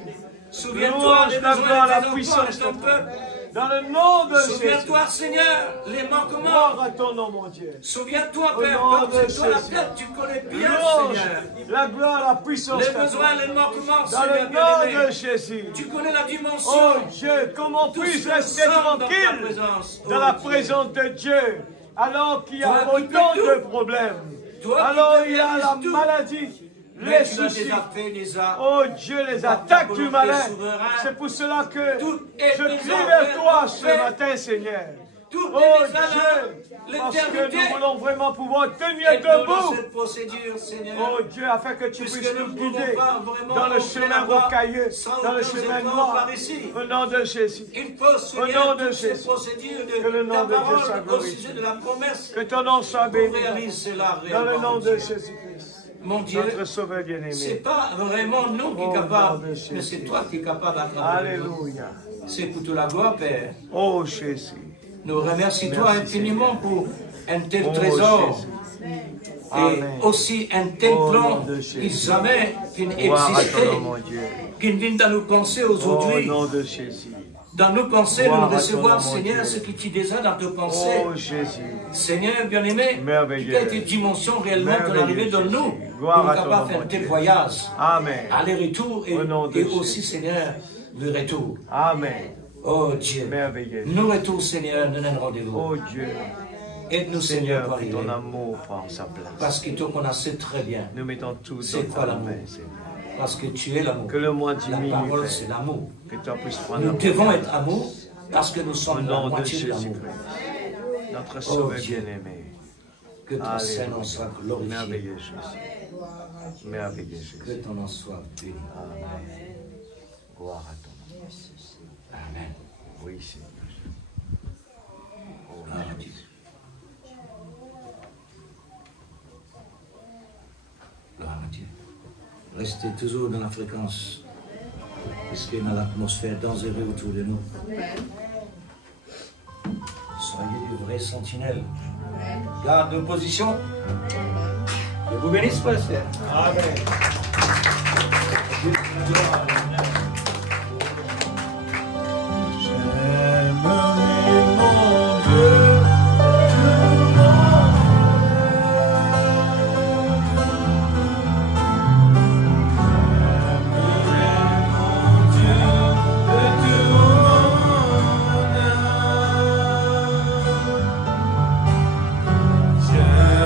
Souviens-toi Louange, des la besoins gloire, de la tes enfants puissance et ton de toi. peuple. Dans le nom de Jésus. Souviens-toi, Seigneur, les manquements. Gloire à ton nom, mon Dieu. Souviens-toi, Au Père, nom comme de c'est toi la Jésus. tête, tu connais bien, Louange, Seigneur. la gloire, la puissance Les à toi. besoins, les manquements, Dans Seigneur le nom bien-aimé. de Jésus. Tu connais la dimension. Oh Dieu, comment Tous puis-je nous rester sommes dans ta tranquille présence. dans Oh la Dieu. présence de Dieu alors qu'il y a Toi qui autant peux tout. de problèmes. Toi qui Alors peux il y a réaliser la tout. maladie, Mais les tu as soucis. déjà fait les arts. Oh Dieu, les Ta attaques volonté du malin. souveraine. C'est pour cela que Tout est je déjà crie vers fait, toi en ce fait. matin, Seigneur. Tout Oh est déjà là. Dieu, parce que L'éternité. nous voulons vraiment pouvoir tenir Aide-nous dans debout. cette procédure, Seigneur. Oh Dieu, afin que tu Puisque puisses nous nous ne pouvons guider pas vraiment dans le entrer chemin là-bas rocailleux, sans dans le aucun chemin effort noir. par ici. Au nom de Jésus. Il faut se Au nom souvenir de de ces Jésus. procédures Que le de nom ta de Dieu parole soit au glorifié. sujet de la promesse. Que ton nom soit On béni. réalise cela Dans le réellement. nom Dieu. de Jésus-Christ. Mon Dieu, Notre Sauveur c'est bien-aimé. pas vraiment nous qui Oh, sommes capables, nom de Jésus. mais c'est toi qui es capable à travers nous. Alléluia. C'est pour toute la gloire, Père. Oh Jésus. Nous remercions toi Merci, infiniment pour un tel Oh trésor. Jésus. Et Amen. aussi un tel Au plan nom de qui Jésus. jamais qui Gloire à ton n'existait, nom, mon Dieu. qui vient dans nos pensées Au aujourd'hui. nom de Jésus. Dans nos pensées, Gloire nous à ton recevoir, nom, mon Seigneur, Dieu. ce que tu désires dans tes pensées. Oh Jésus. Seigneur bien-aimé, Merveilleux. quelle est dimension réellement ton Merveilleux, arrivée dans nous Jésus. pour Gloire à ton capable nom, faire mon tel Dieu. voyage, Amen. aller-retour Au nom de et Jésus. aussi, Seigneur, le retour. Amen. Oh Dieu, Merveilleux. nous retour, Seigneur, nous donne rendez-vous. Oh Dieu. Aide-nous, Seigneur, Seigneur, pour que arriver. ton amour prend sa place. Parce que toi, qu'on a sait très bien. Nous mettons tout C'est dans quoi ta l'amour? main, Seigneur. Parce que tu es l'amour. Que le moi La diminue, parole, Père. c'est l'amour. Que toi puisses prendre Nous la devons première être place. amour parce que nous Au sommes la nom de moitié de l'amour. Jésus-Christ. Notre Sauveur Dieu. bien-aimé. Que ton Saint-Nom soit glorifié. Merveilleux Jésus. Merveilleux Que Jésus. ton nom soit béni. Amen. Gloire à ton nom. Amen. Oui, Seigneur. Oh, Gloire à Dieu. Gloire à Dieu. Restez toujours dans la fréquence, puisque dans l'atmosphère dangereuse autour de nous. Soyez de vrais sentinelles. Garde nos positions. Je vous bénisse, frère. Amen.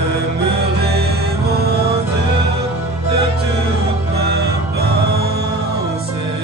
J'aimerais mon Dieu de toute ma pensée.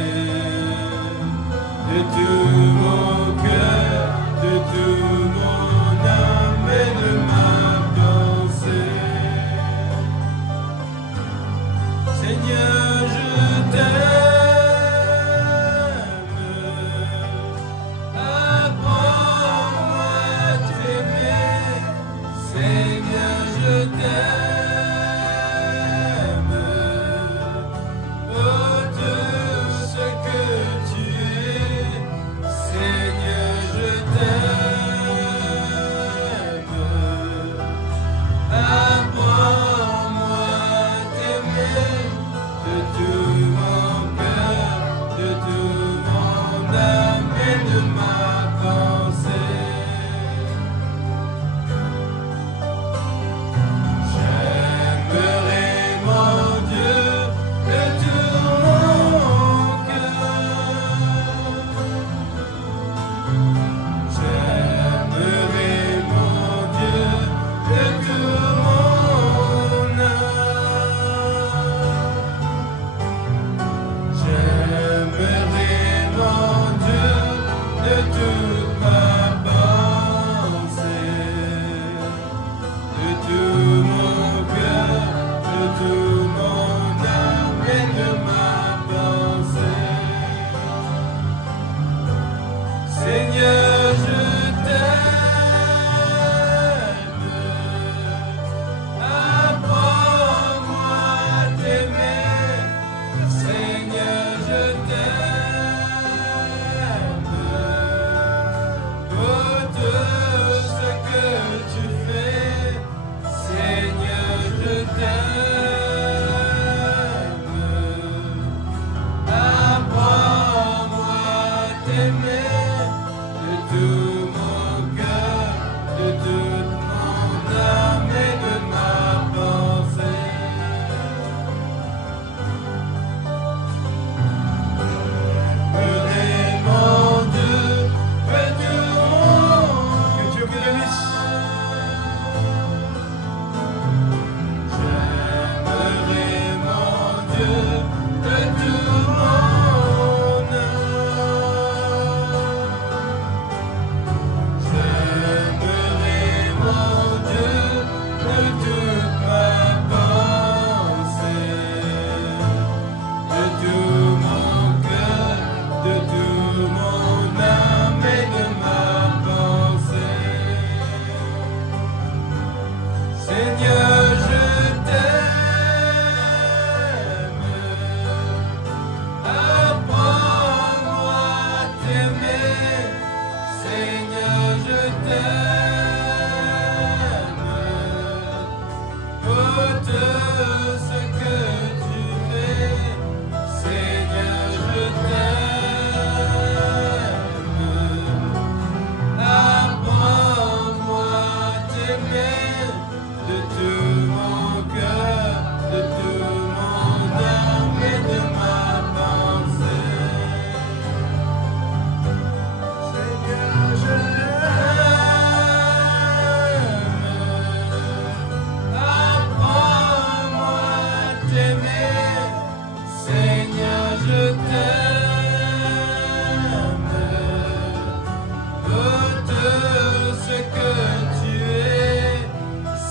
Ce que tu es,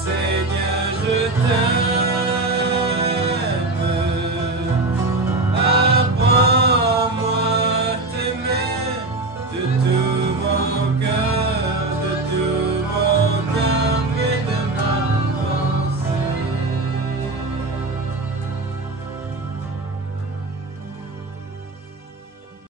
Seigneur, je t'aime.